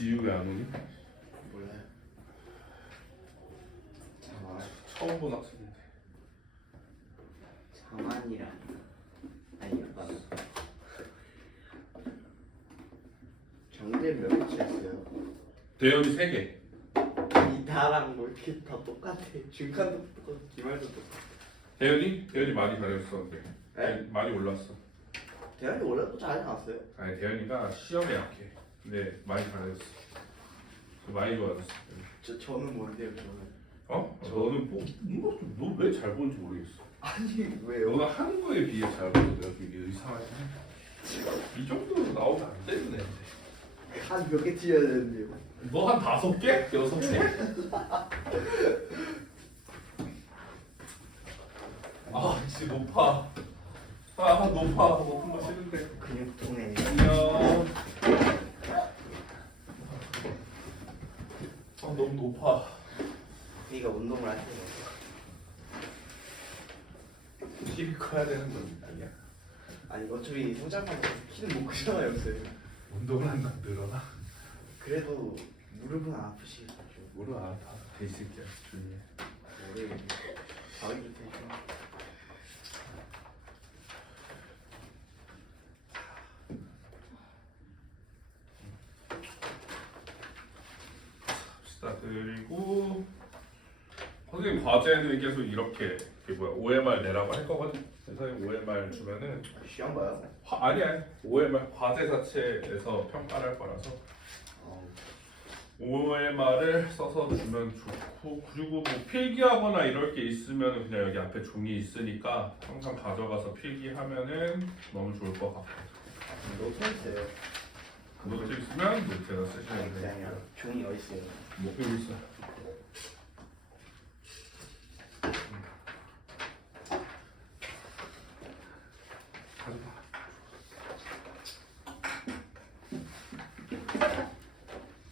지우 왜 안 오니? 몰라요. 장만. 처음 본 학생인데. 장만이라니. 아니 약간. 정대 몇 개치였어요? 대열이 3개. 이다랑 뭐 이렇게 다 똑같아. 중간도 똑같고 기말도 똑같아. 대열이 많이 잘했어. 근데 네? 많이 올랐어. 대현이 원래도 잘 나왔어요. 아니 대열이가 시험에 약해. 근데 많이 잘했어. 많이 좋아졌어. 저는 뭔데요 저는? 어? 너는 뭐 너 왜 잘 보는지 모르겠어. 아니 왜요? 너가 하는 거에 비해 잘 보는데 이게 이상하지. 이 정도로 나오면 안 되는 애인데. 한 몇 개 튀어야 되는데요? 너 한 5개? 6개? 아, 진짜 높아. 아, 높은 거 싫은데. 근육통에. 안녕. 아, 너무 높아. 네가 운동을 할 때가 키를 커야 되는 건 아니야. 아니 어차피 성장하면 키는 못 크잖아요 요새. 운동을 한다 늘어나. 그래도 무릎은 안 아프시겠죠? 모르 알아. 돼지새끼야. 조용히 해. 머리 자기 텐션. 합시다. 그리고 선생님 과제는 계속 이렇게 OMR 내라고 할 거거든. 선생님 OMR 주면은 시험 봐요? 아니야. OMR 과제 자체에서 평가를 할 거라서 OMR을 써서 주면 좋고, 그리고 뭐 필기하거나 이럴 게 있으면 그냥 여기 앞에 종이 있으니까 항상 가져가서 필기하면은 너무 좋을 것 같고, 노트 있어요. 노트 있으면 노트에다 쓰시면 그게 돼요. 아니라 종이 어디 있어요? 뭐 여기 있어. 가져봐.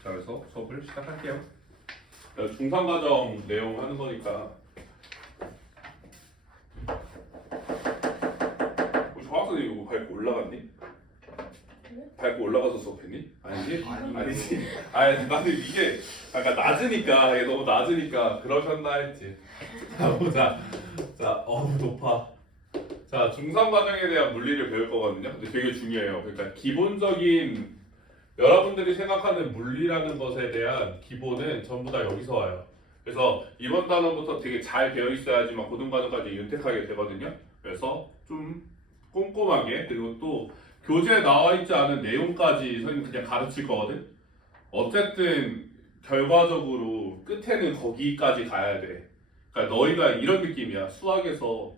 자, 그래서 수업을 시작할게요. 중상과정 내용 하는 거니까. 정학생 이거 밟고 올라갔니? 밟고 올라가서 수업했니? 아니지? 아니지. 아니 나는 이게 약간 낮으니까, 이게 너무 낮으니까 그러셨나 했지. 자 보자. 자, 어우 높아. 자, 중상과정에 대한 물리를 배울 거거든요. 근데 되게 중요해요. 그러니까 기본적인 여러분들이 생각하는 물리라는 것에 대한 기본은 전부 다 여기서 와요. 그래서 이번 단원부터 되게 잘 배워 있어야지만 고등과정까지 윤택하게 되거든요. 그래서 좀 꼼꼼하게, 그리고 또 교재에 나와 있지 않은 내용까지 선생님 그냥 가르칠 거거든. 어쨌든 결과적으로 끝에는 거기까지 가야 돼. 그러니까 너희가 이런 느낌이야. 수학에서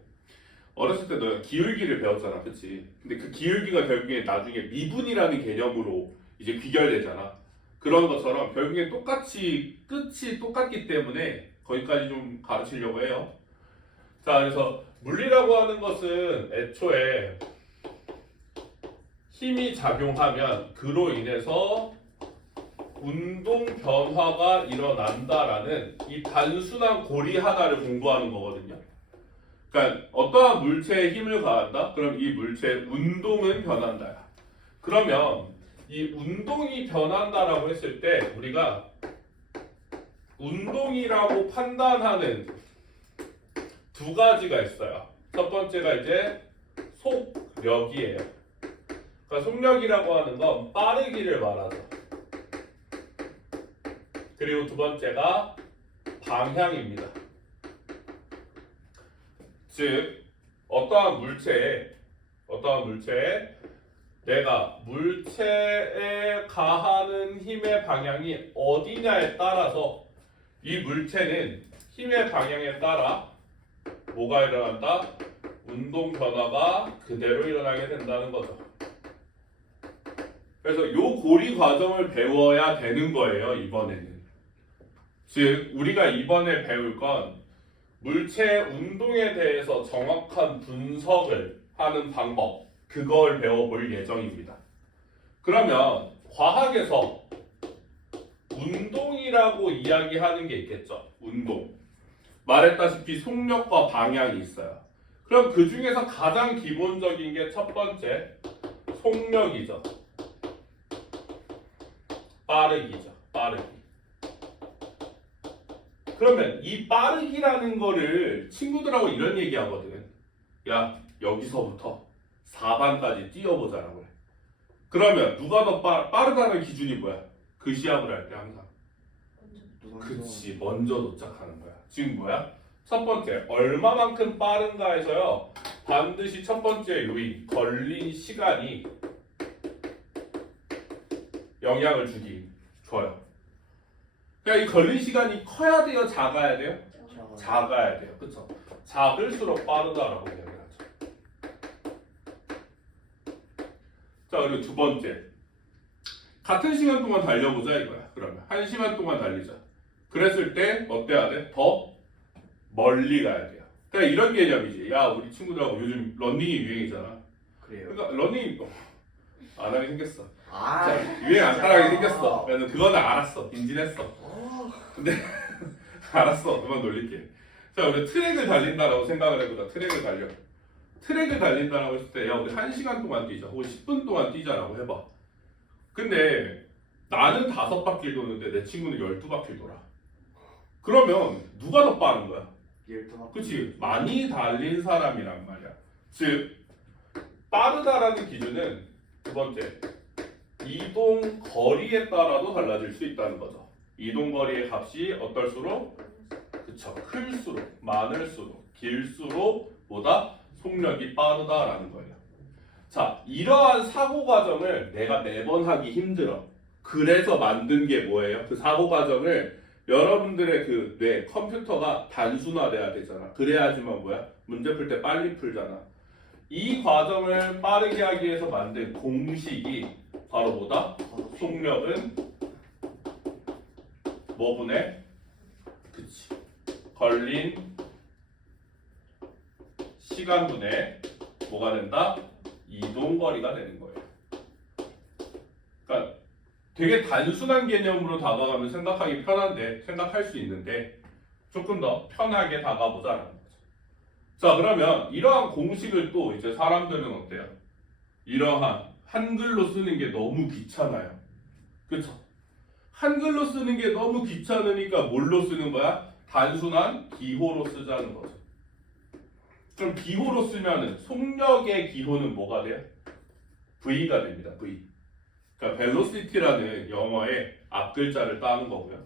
어렸을 때 너희가 기울기를 배웠잖아, 그치? 근데 그 기울기가 결국에 나중에 미분이라는 개념으로 이제 귀결되잖아. 그런 것처럼 결국엔 똑같이 끝이 똑같기 때문에 거기까지 좀 가르치려고 해요. 자, 그래서 물리라고 하는 것은 애초에 힘이 작용하면 그로 인해서 운동 변화가 일어난다라는 이 단순한 고리 하나를 공부하는 거거든요. 그러니까 어떠한 물체에 힘을 가한다? 그럼 이 물체의 운동은 변한다. 그러면 이 운동이 변한다라고 했을 때 우리가 운동이라고 판단하는 두 가지가 있어요. 첫 번째가 이제 속력이에요. 그러니까 속력이라고 하는 건 빠르기를 말하죠. 그리고 두 번째가 방향입니다. 즉 어떠한 물체에 내가 물체에 가하는 힘의 방향이 어디냐에 따라서 이 물체는 힘의 방향에 따라 뭐가 일어난다? 운동 변화가 그대로 일어나게 된다는 거죠. 그래서 이 고리 과정을 배워야 되는 거예요, 이번에는. 즉 우리가 이번에 배울 건 물체의 운동에 대해서 정확한 분석을 하는 방법, 그걸 배워볼 예정입니다. 그러면 과학에서 운동이라고 이야기하는 게 있겠죠. 운동. 말했다시피 속력과 방향이 있어요. 그럼 그 중에서 가장 기본적인 게 첫 번째 속력이죠. 빠르기죠. 빠르기. 그러면 이 빠르기라는 거를 친구들하고 이런 얘기 하거든. 야, 여기서부터 4반까지 뛰어보자라고 해. 그러면 누가 더 빠르다는 기준이 뭐야? 그 시합을 할 때 항상. 그치, 먼저 도착하는 거야. 지금 뭐야? 첫 번째, 얼마만큼 빠른가 해서요. 반드시 첫 번째 요인, 걸린 시간이 영향을 주기 줘요. 그러니까 이 걸린 시간이 커야 돼요? 작아야 돼요? 작아야 돼요. 그쵸? 작을수록 빠르다라고 얘기하죠. 자, 그리고 두 번째. 같은 시간 동안 달려보자 이거야. 그러면 1시간 동안 달리자. 그랬을 때 어때야 돼? 더 멀리 가야 돼요. 그러니까 이런 개념이지. 야, 우리 친구들하고 요즘 러닝이 유행이잖아. 그래요. 그러니까 러닝 안 하게 생겼어. 아, 자, 유행 안 따라하게 생겼어. 그래서 그거는 알았어. 인진했어. 근데 알았어. 그만 놀릴게. 자, 우리 트랙을 달린다라고 생각을 해보자. 트랙을 달려. 트랙을 달린다라고 했을 때, 야, 우리 1시간 동안 뛰자. 혹은 10분 동안 뛰자라고 해봐. 근데 나는 5바퀴 도는데 내 친구는 12바퀴 돌아. 그러면 누가 더 빠른 거야? 12바퀴. 그치? 많이 달린 사람이란 말이야. 즉, 빠르다라는 기준은 두 번째, 이동 거리에 따라도 달라질 수 있다는 거죠. 이동 거리의 값이 어떨수록? 그쵸. 클수록, 많을수록, 길수록 보다 속력이 빠르다라는 거예요. 자, 이러한 사고 과정을 내가 매번 하기 힘들어. 그래서 만든 게 뭐예요? 그 사고 과정을 여러분들의 그 뇌, 컴퓨터가 단순화돼야 되잖아. 그래야지만 뭐야? 문제 풀 때 빨리 풀잖아. 이 과정을 빠르게 하기 위해서 만든 공식이 바로 뭐다? 속력은 뭐분의? 그치. 걸린 시간분의 뭐가 된다? 이동거리가 되는 거예요. 그러니까 되게 단순한 개념으로 다가가면 생각하기 편한데, 생각할 수 있는데 조금 더 편하게 다가보자라는 거죠. 자, 그러면 이러한 공식을 또 이제 사람들은 어때요? 이러한 한글로 쓰는 게 너무 귀찮아요. 그쵸? 한글로 쓰는 게 너무 귀찮으니까 뭘로 쓰는 거야? 단순한 기호로 쓰자는 거죠. 그럼 기호로 쓰면은 속력의 기호는 뭐가 돼요? V가 됩니다. V. 그러니까 velocity라는 영어의 앞글자를 따는 거고요.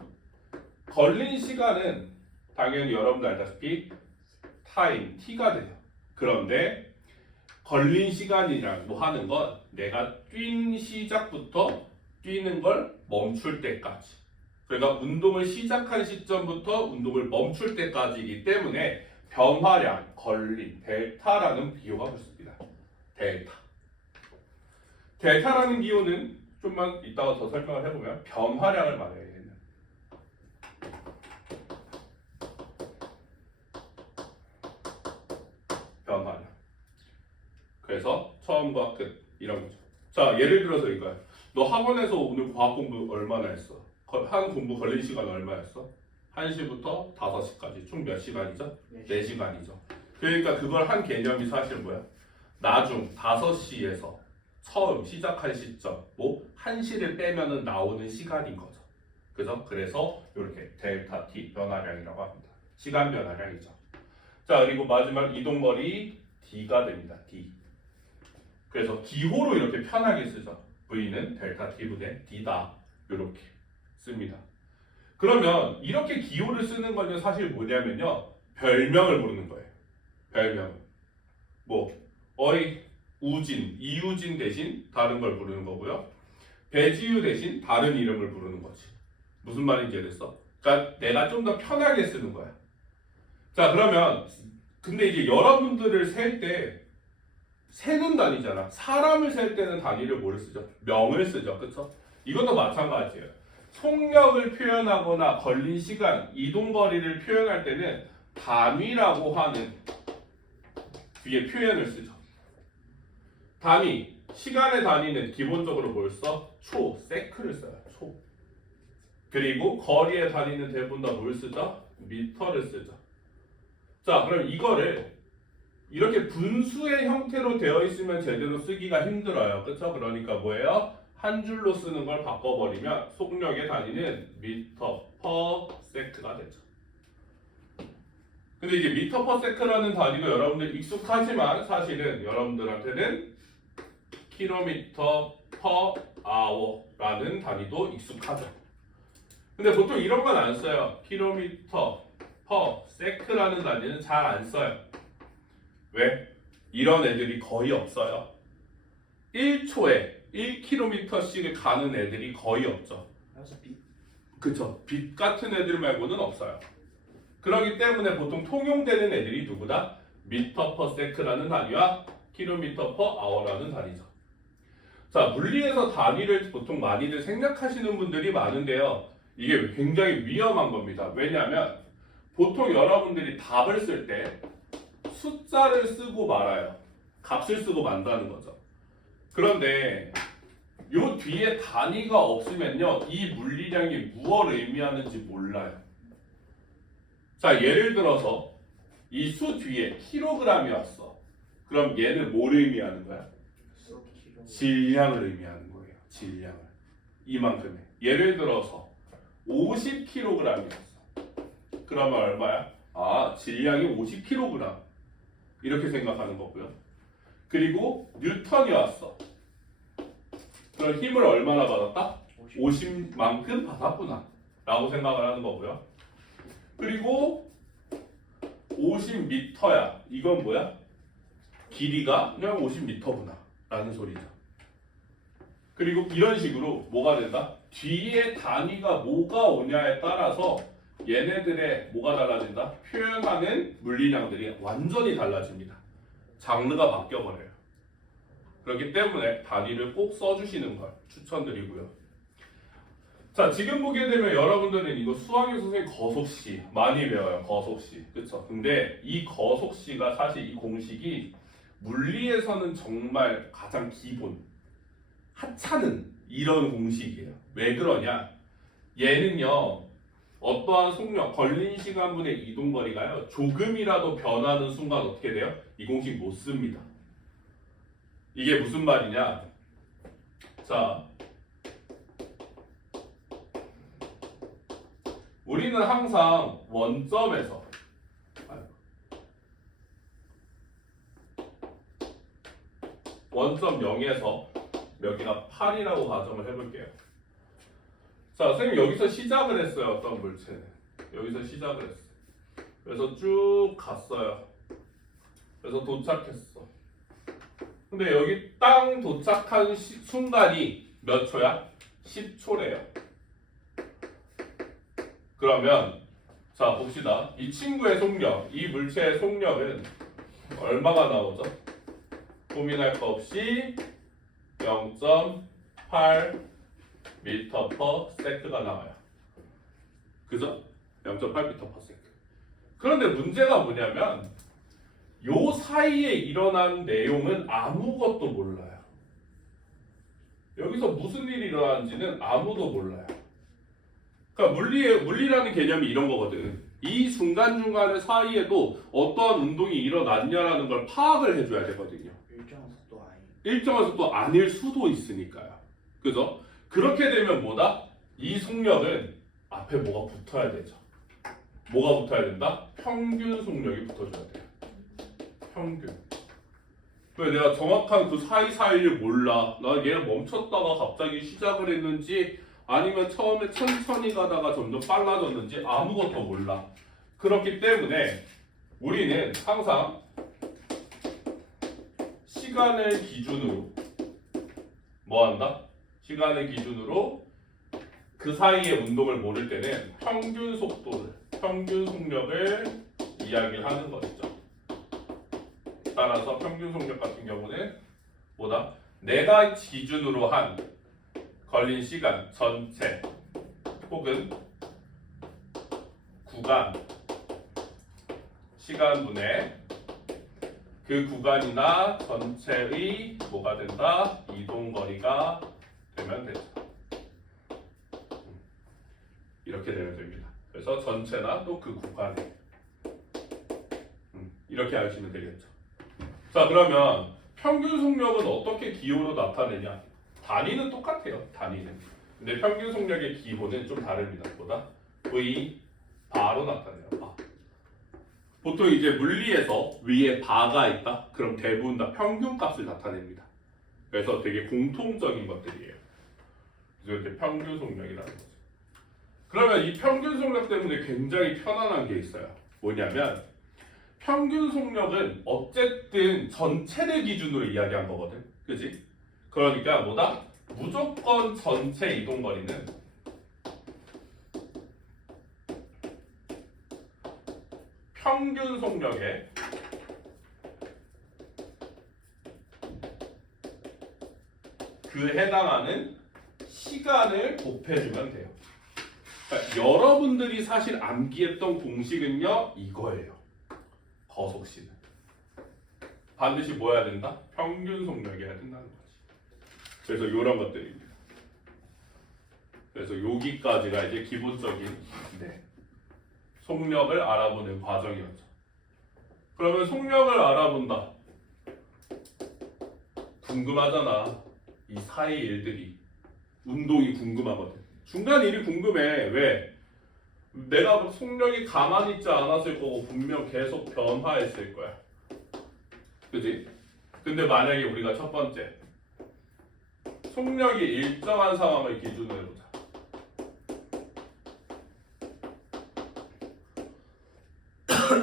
걸린 시간은 당연히 여러분도 알다시피 타임, T가 돼요. 그런데 걸린 시간이라고 뭐 하는 건 내가 뛴 시작부터 뛰는 걸 멈출 때까지. 그러니까 운동을 시작한 시점부터 운동을 멈출 때까지이기 때문에 변화량, 걸림, 델타라는 비호가 붙습니다. 델타. 델타라는 기호는 좀만 이따가 더 설명을 해보면 변화량을 말해요. 얘는. 변화량. 그래서 처음과 끝 이런 거죠. 자, 예를 들어서 이거야. 너 학원에서 오늘 과학 공부 얼마나 했어? 한 공부 걸린 시간 얼마였어? 1시부터 5시까지 총 몇 시간이죠? 4시간이죠. 그러니까 그걸 한 개념이 사실 뭐야? 나중 5시에서 처음 시작한 시점, 뭐 1시를 빼면은 나오는 시간인 거죠. 그죠? 그래서 이렇게 델타 T 변화량이라고 합니다. 시간 변화량이죠. 자, 그리고 마지막 이동거리 D가 됩니다. D. 그래서 기호로 이렇게 편하게 쓰죠. V는 델타 T분의 D다. 이렇게 씁니다. 그러면 이렇게 기호를 쓰는 거는 사실 뭐냐면요. 별명을 부르는 거예요. 별명. 뭐 어이 우진, 이우진 대신 다른 걸 부르는 거고요. 배지유 대신 다른 이름을 부르는 거지. 무슨 말인지 알겠어? 그러니까 내가 좀 더 편하게 쓰는 거야. 자, 그러면 근데 이제 여러분들을 셀 때 세는 단위잖아. 사람을 셀 때는 단위를 뭐를 쓰죠? 명을 쓰죠. 그쵸? 이것도 마찬가지예요. 속력을 표현하거나 걸린 시간, 이동거리를 표현할 때는 단위라고 하는 뒤에 표현을 쓰죠. 단위, 시간의 단위는 기본적으로 뭘 써? 초, 세크를 써요. 초. 그리고 거리의 단위는 대부분 다 뭘 쓰죠? 미터를 쓰죠. 자, 그럼 이거를 이렇게 분수의 형태로 되어 있으면 제대로 쓰기가 힘들어요. 그렇죠? 그러니까 뭐예요? 한 줄로 쓰는 걸 바꿔버리면 속력의 단위는 미터 퍼 세크가 되죠. 근데 이게 미터 퍼 세크라는 단위가 여러분들 익숙하지만 사실은 여러분들한테는 킬로미터 퍼 아워라는 단위도 익숙하죠. 근데 보통 이런 건 안 써요. 킬로미터 퍼 세크라는 단위는 잘 안 써요. 왜? 이런 애들이 거의 없어요. 1초에 1km씩 가는 애들이 거의 없죠. 그래서 그쵸. 빛 같은 애들 말고는 없어요. 그렇기 때문에 보통 통용되는 애들이 누구다? 미터 퍼 세크라는 단위와 킬로미터 퍼 아워라는 단위죠. 자, 물리에서 단위를 보통 많이들 생략하시는 분들이 많은데요. 이게 굉장히 위험한 겁니다. 왜냐하면 보통 여러분들이 답을 쓸 때 숫자를 쓰고 말아요. 값을 쓰고 만다는 거죠. 그런데 요 뒤에 단위가 없으면요, 이 물리량이 무엇을 의미하는지 몰라요. 자, 예를 들어서 이 수 뒤에 킬로그램이 왔어. 그럼 얘는 뭘 의미하는 거야? 질량을 의미하는 거예요. 질량을. 이만큼의. 예를 들어서 50kg이었어. 그러면 얼마야? 아, 질량이 50kg. 이렇게 생각하는 거고요. 그리고 뉴턴이 왔어. 그럼 힘을 얼마나 받았다? 50만큼 받았구나 라고 생각을 하는 거고요. 그리고 50m야. 이건 뭐야? 길이가 그냥 50m구나 라는 소리죠. 그리고 이런 식으로 뭐가 된다? 뒤에 단위가 뭐가 오냐에 따라서 얘네들의 뭐가 달라진다? 표현하는 물리량들이 완전히 달라집니다. 장르가 바뀌어버려요. 그렇기 때문에 단위를 꼭 써주시는 걸 추천드리고요. 자, 지금 보게 되면 여러분들은 이거 수학에서 선생님 거속시 많이 배워요. 거속시. 그쵸? 근데 이 거속시가 사실 이 공식이 물리에서는 정말 가장 기본, 하찮은 이런 공식이에요. 왜 그러냐? 얘는요, 어떠한 속력, 걸린 시간분의 이동거리가요, 조금이라도 변하는 순간 어떻게 돼요? 이 공식 못 씁니다. 이게 무슨 말이냐? 자, 우리는 항상 원점에서 원점 0에서 몇 개가 8이라고 가정을 해볼게요. 자, 선생님 여기서 시작을 했어요. 어떤 물체는 여기서 시작을 했어요. 그래서 쭉 갔어요. 그래서 도착했어. 근데 여기 땅 도착한 순간이 몇 초야? 10초래요. 그러면 자, 봅시다. 이 친구의 속력, 이 물체의 속력은 얼마가 나오죠? 고민할 거 없이 0.8 미터 퍼 세크가 나와요. 그죠? 0.8 미터 퍼 세크. 그런데 문제가 뭐냐면 요 사이에 일어난 내용은 아무것도 몰라요. 여기서 무슨 일이 일어나는지는 아무도 몰라요. 그러니까 물리라는 개념이 이런 거거든. 이 중간중간의 사이에도 어떠한 운동이 일어났냐라는 걸 파악을 해줘야 되거든요. 일정한 속도 아니. 일정한 속도 아닐 수도 있으니까요. 그죠? 그렇게 되면 뭐다? 이 속력은 앞에 뭐가 붙어야 되죠. 뭐가 붙어야 된다? 평균 속력이 붙어줘야 돼요. 평균. 왜 내가 정확한 그 사이사이를 몰라. 나 얘가 멈췄다가 갑자기 시작을 했는지 아니면 처음에 천천히 가다가 점점 빨라졌는지 아무것도 몰라. 그렇기 때문에 우리는 항상 시간을 기준으로 뭐 한다? 시간을 기준으로 그 사이의 운동을 모를 때는 평균 속도를, 평균 속력을 이야기하는 것이죠. 따라서 평균 속력 같은 경우는 뭐다? 내가 기준으로 한 걸린 시간 전체 혹은 구간, 시간분의 그 구간이나 전체의 뭐가 된다? 이동거리가 되면 되죠. 이렇게 되면 됩니다. 그래서 전체나 또 그 구간에 이렇게 하시면 되겠죠. 자, 그러면 평균 속력은 어떻게 기호로 나타내냐? 단위는 똑같아요. 단위는. 근데 평균 속력의 기호는 좀 다릅니다. 보다 V 바로 나타내요. 바. 보통 이제 물리에서 위에 바가 있다. 그럼 대부분 다 평균 값을 나타냅니다. 그래서 되게 공통적인 것들이에요. 그래서 이제 평균 속력이라는 거죠. 그러면 이 평균 속력 때문에 굉장히 편안한 게 있어요. 뭐냐면 평균 속력은 어쨌든 전체를 기준으로 이야기한 거거든. 그지? 그러니까 뭐다? 무조건 전체 이동거리는 평균 속력에 그 해당하는 시간을 곱해주면 돼요. 그러니까 여러분들이 사실 암기했던 공식은요 이거예요. 거속시는 반드시 뭐 해야 된다? 평균 속력이어야 된다는 거지. 그래서 이런 것들입니다. 그래서 여기까지가 이제 기본적인 속력을 알아보는 과정이었죠. 그러면 속력을 알아본다. 궁금하잖아. 이 사이 일들이. 운동이 궁금하거든. 중간 일이 궁금해. 왜? 내가 속력이 가만히 있지 않았을 거고 분명 계속 변화했을 거야. 그지? 근데 만약에 우리가 첫 번째 속력이 일정한 상황을 기준으로 해보자.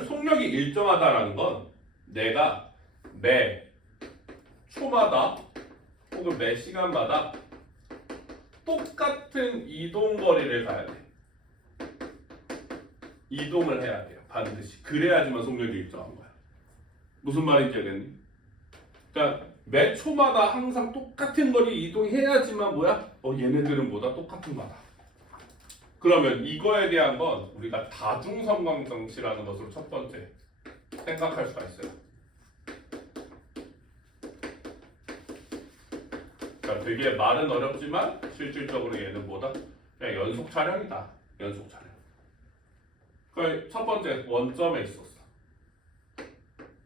속력이 일정하다라는 건 내가 매 초마다 혹은 매 시간마다 똑같은 이동 거리를 가야 돼. 이동을 해야 돼요. 반드시. 그래야지만 속력이 일정한 거야. 무슨 말인지 알겠니? 그러니까 매 초마다 항상 똑같은 거리 이동해야지만 뭐야? 얘네들은 뭐다? 똑같은 거다. 그러면 이거에 대한 건 우리가 다중성광장치라는 것으로 첫 번째 생각할 수가 있어요. 그러니까 되게 말은 어렵지만 실질적으로 얘는 뭐다? 그냥 연속 촬영이다. 연속 촬영. 그러니까 첫 번째 원점에 있었어.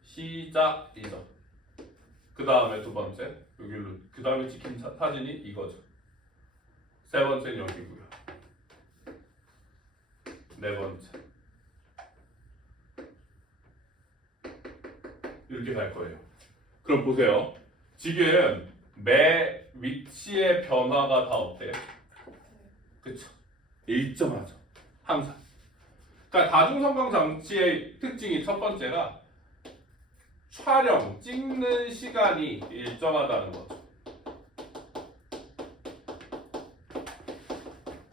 시작 이점. 그 다음에 두 번째 여기로. 그 다음에 찍힌 사진이 이거죠. 세 번째는 여기고요. 네 번째 이렇게 갈 거예요. 그럼 보세요. 지금 매 위치의 변화가 다 어때요? 그쵸? 일정하죠. 항상. 그러니까 다중성광 장치의 특징이 첫 번째가 촬영, 찍는 시간이 일정하다는 거죠.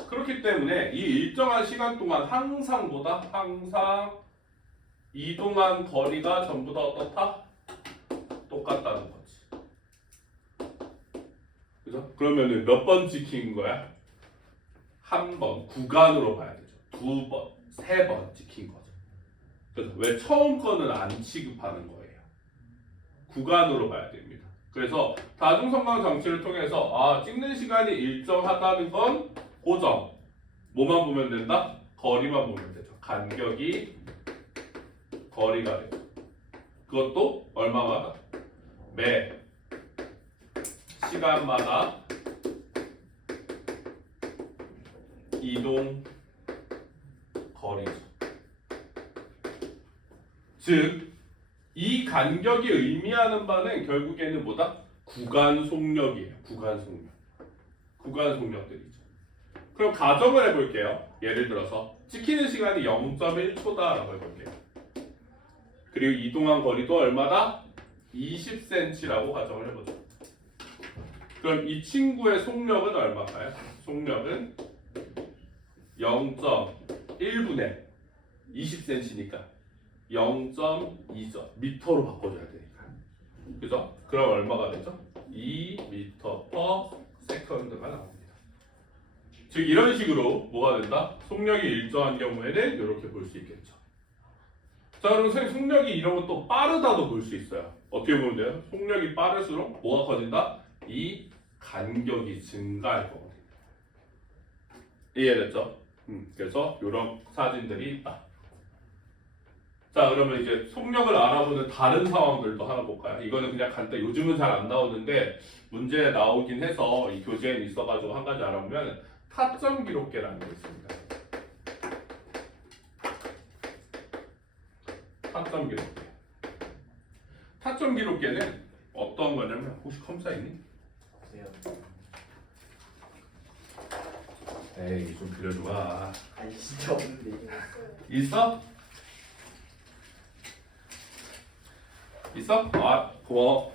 그렇기 때문에 이 일정한 시간 동안 항상 이동한 거리가 전부 다 어떻다? 똑같다는 거지. 그죠? 그러면은 몇 번 찍힌 거야? 한 번, 구간으로 봐야 되죠. 두 번, 세 번 찍힌 거죠. 그래서 왜 처음 거는 안 취급하는 거예요? 구간으로 봐야 됩니다. 그래서 다중성광 장치를 통해서 찍는 시간이 일정하다는 건 고정. 뭐만 보면 된다? 거리만 보면 되죠. 간격이 거리가 되죠. 그것도 얼마마다? 매 시간마다 이동 거리죠. 즉, 이 간격이 의미하는 바는 결국에는 뭐다? 구간 속력이에요. 구간 속력. 구간 속력들이죠. 그럼 가정을 해볼게요. 예를 들어서 찍히는 시간이 0.1초다라고 해볼게요. 그리고 이동한 거리도 얼마다? 20cm라고 가정을 해보죠. 그럼 이 친구의 속력은 얼마일까요? 속력은 0.1분의 20cm니까 0.2점 미터로 바꿔줘야 되니까. 그죠? 그럼 얼마가 되죠? 2m/s가 나옵니다. 즉 이런 식으로 뭐가 된다? 속력이 일정한 경우에는 이렇게 볼 수 있겠죠. 자, 그럼 선생님 속력이 이런 것도 빠르다도 볼 수 있어요. 어떻게 보면 돼요? 속력이 빠를수록 뭐가 커진다? 이 간격이 증가할 거거든요. 이해됐죠? 그래서 이런 사진들이 있다. 자, 그러면 이제 속력을 알아보는 다른 상황들도 하나 볼까요? 이거는 그냥 간단. 요즘은 잘 안 나오는데 문제에 나오긴 해서 이 교재에 있어가지고 한 가지 알아보면 타점 기록계라는 게 있습니다. 타점 기록계. 타점 기록계는 어떤 거냐면 혹시 컴사 있니? 보세요. 에이 좀 빌려줘봐. 아니 진짜 없는데. 있어? 있어? 아 고마워.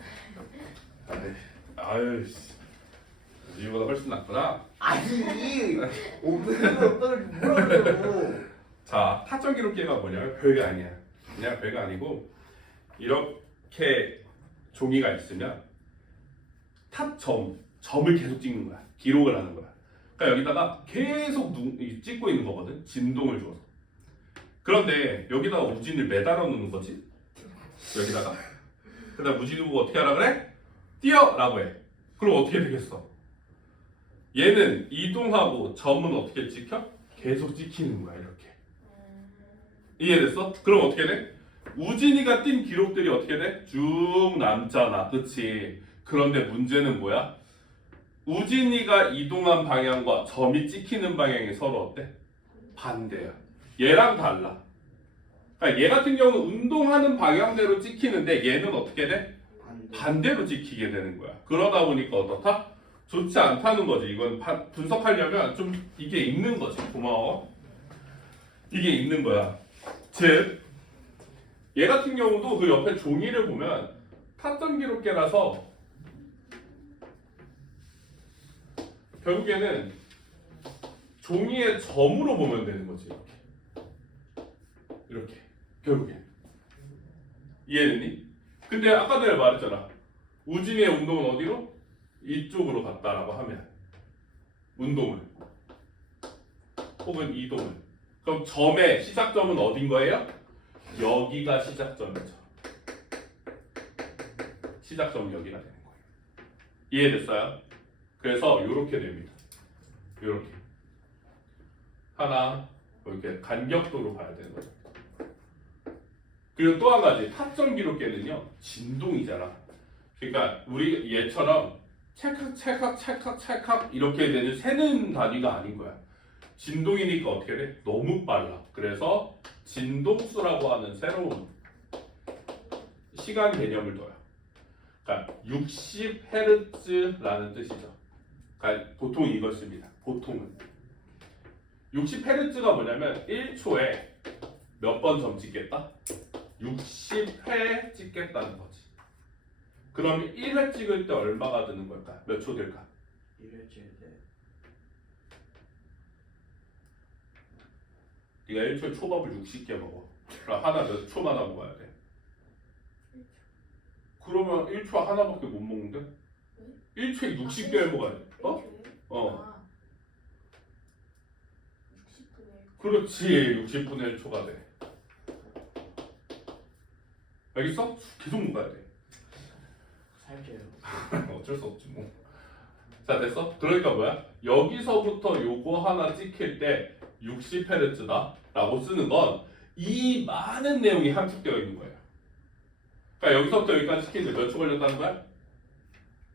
아유 씨. 이거보다 훨씬 낫구나. 아니 없는 거 없다는 뭐라고. 자, 타점 기록계가 뭐냐면 별게 아니야. 그냥 별거 아니고 이렇게 종이가 있으면 점을 계속 찍는 거야. 기록을 하는 거야. 그러니까 여기다가 계속 찍고 있는 거거든. 진동을 줘서. 그런데 여기다가 우진을 매달아 놓는 거지. 여기다가. 그다음 우진이 보고 어떻게 하라 그래? 뛰어라고 해. 그럼 어떻게 되겠어? 얘는 이동하고 점은 어떻게 찍혀? 계속 찍히는 거야 이렇게. 이해됐어? 그럼 어떻게 돼? 우진이가 띈 기록들이 어떻게 돼? 쭉 남잖아. 그치? 그런데 문제는 뭐야? 우진이가 이동한 방향과 점이 찍히는 방향이 서로 어때? 반대야. 얘랑 달라. 그러니까 얘 같은 경우는 운동하는 방향대로 찍히는데 얘는 어떻게 돼? 반대로 찍히게 되는 거야. 그러다 보니까 어떻다? 좋지 않다는 거지. 이건 분석하려면 좀 이게 있는 거지. 고마워. 이게 있는 거야. 즉, 얘 같은 경우도 그 옆에 종이를 보면 타점 기록계라서 결국에는 종이의 점으로 보면 되는 거지. 이렇게. 결국엔. 이해됐니? 근데 아까 전에 말했잖아. 우진이의 운동은 어디로? 이쪽으로 갔다라고 하면 운동을 혹은 이동을. 그럼 점의 시작점은 어딘 거예요? 여기가 시작점이죠. 시작점은 여기가 되는 거예요. 이해됐어요? 그래서 이렇게 됩니다. 이렇게 하나 이렇게 간격도로 봐야 되는 거죠. 그리고 또 한 가지 타점 기록계는요 진동이잖아. 그러니까 우리 얘처럼 찰칵 찰칵 찰칵 찰칵 이렇게 되는 세는 단위가 아닌 거야. 진동이니까 어떻게 돼? 너무 빨라. 그래서 진동수라고 하는 새로운 시간 개념을 둬요. 그러니까 60Hz라는 뜻이죠. 그러니까 보통 이걸 씁니다. 보통은 60Hz가 뭐냐면 1초에 몇 번 점 찍겠다? 60회 찍겠다는 거지. 그럼 1회 찍을 때 얼마가 드는 걸까? 몇 초 될까? 1회 찍을 때 네가 1초에 초밥을 60개 먹어. 그럼 하나 몇 초마다 먹어야 돼? 그러면 1초 하나밖에 못 먹는데? 1초에 60개를 먹어야 돼. 어? 어. 60분의 1초가 돼. 알겠어? 계속 먹어야 돼. 살게요. 어쩔 수 없지 뭐. 자 됐어? 그러니까 뭐야? 여기서부터 요거 하나 찍힐 때 60Hz다 라고 쓰는 건 이 많은 내용이 함축되어 있는 거예요. 그러니까 여기서부터 여기까지 찍히는데 몇 초 걸렸다는 거야?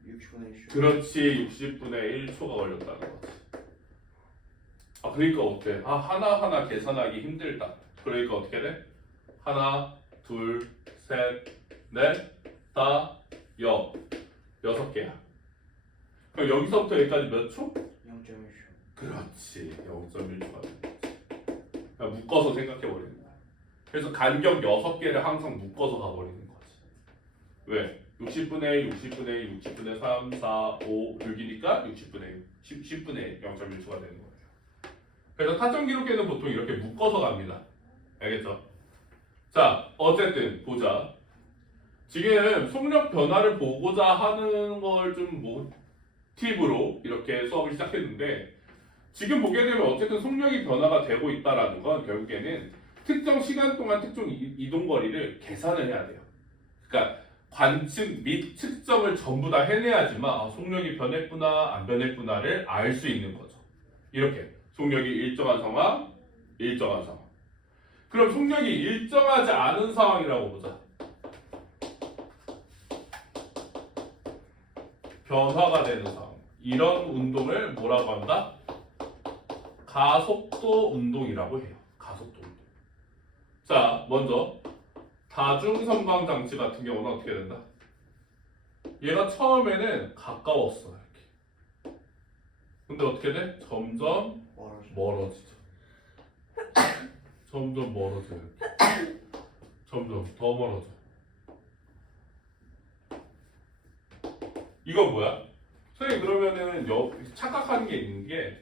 60분의 1초. 그렇지 60분의 1초가 걸렸다는 거지. 아 그러니까 어때? 아 하나하나 계산하기 힘들다. 그러니까 어떻게 돼? 하나 둘 셋 넷 다 여섯 개야. 그럼 여기서부터 여기까지 몇 초? 0.1초. 그렇지 0.1초가 되는 거지. 그러니까 묶어서 생각해버리는 거야. 그래서 간격 6개를 항상 묶어서 가버리는 거지. 왜? 60분의 1, 60분의 1, 60분의 3, 4, 5, 6이니까 60분의 1, 10분의 0.1초가 되는 거예요. 그래서 타점 기록계는 보통 이렇게 묶어서 갑니다. 알겠죠? 자, 어쨌든 보자. 지금 속력 변화를 보고자 하는 걸 좀 모티브로 이렇게 수업을 시작했는데 지금 보게 되면 어쨌든 속력이 변화가 되고 있다라는 건 결국에는 특정 시간 동안 특정 이동 거리를 계산을 해야 돼요. 그러니까 관측 및 측정을 전부 다 해내야지만 아, 속력이 변했구나 안 변했구나를 알 수 있는 거죠. 이렇게 속력이 일정한 상황, 일정한 상황. 그럼 속력이 일정하지 않은 상황이라고 보자. 변화가 되는 상황. 이런 운동을 뭐라고 한다? 가속도 운동이라고 해요. 가속도 운동. 자, 먼저 다중선방 장치 같은 경우는 어떻게 된다? 얘가 처음에는 가까웠어 이렇게. 근데 어떻게 돼? 점점 멀어지죠. 점점 멀어져 이렇게. 점점 더 멀어져. 이거 뭐야? 선생님 그러면은 착각하는 게 있는 게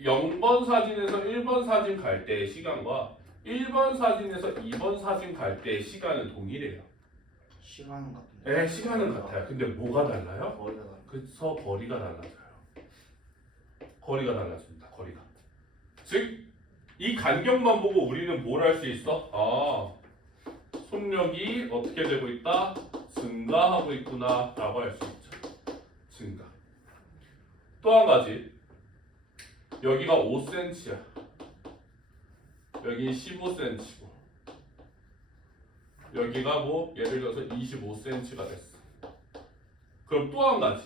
0번 사진에서 1번 사진 갈 때의 시간과 1번 사진에서 2번 사진 갈 때의 시간은 동일해요. 시간은 같은데. 네, 시간은 같아요. 근데 뭐가 달라요? 거리가 달라. 그래서 거리가 달라져요. 거리가 달라집니다. 거리가. 즉, 이 간격만 보고 우리는 뭘 할 수 있어? 아, 속력이 어떻게 되고 있다? 증가하고 있구나 라고 할 수 있죠. 증가. 또 한 가지. 여기가 5cm야. 여기 15cm고. 여기가 뭐 예를 들어서 25cm가 됐어. 그럼 또 한 가지.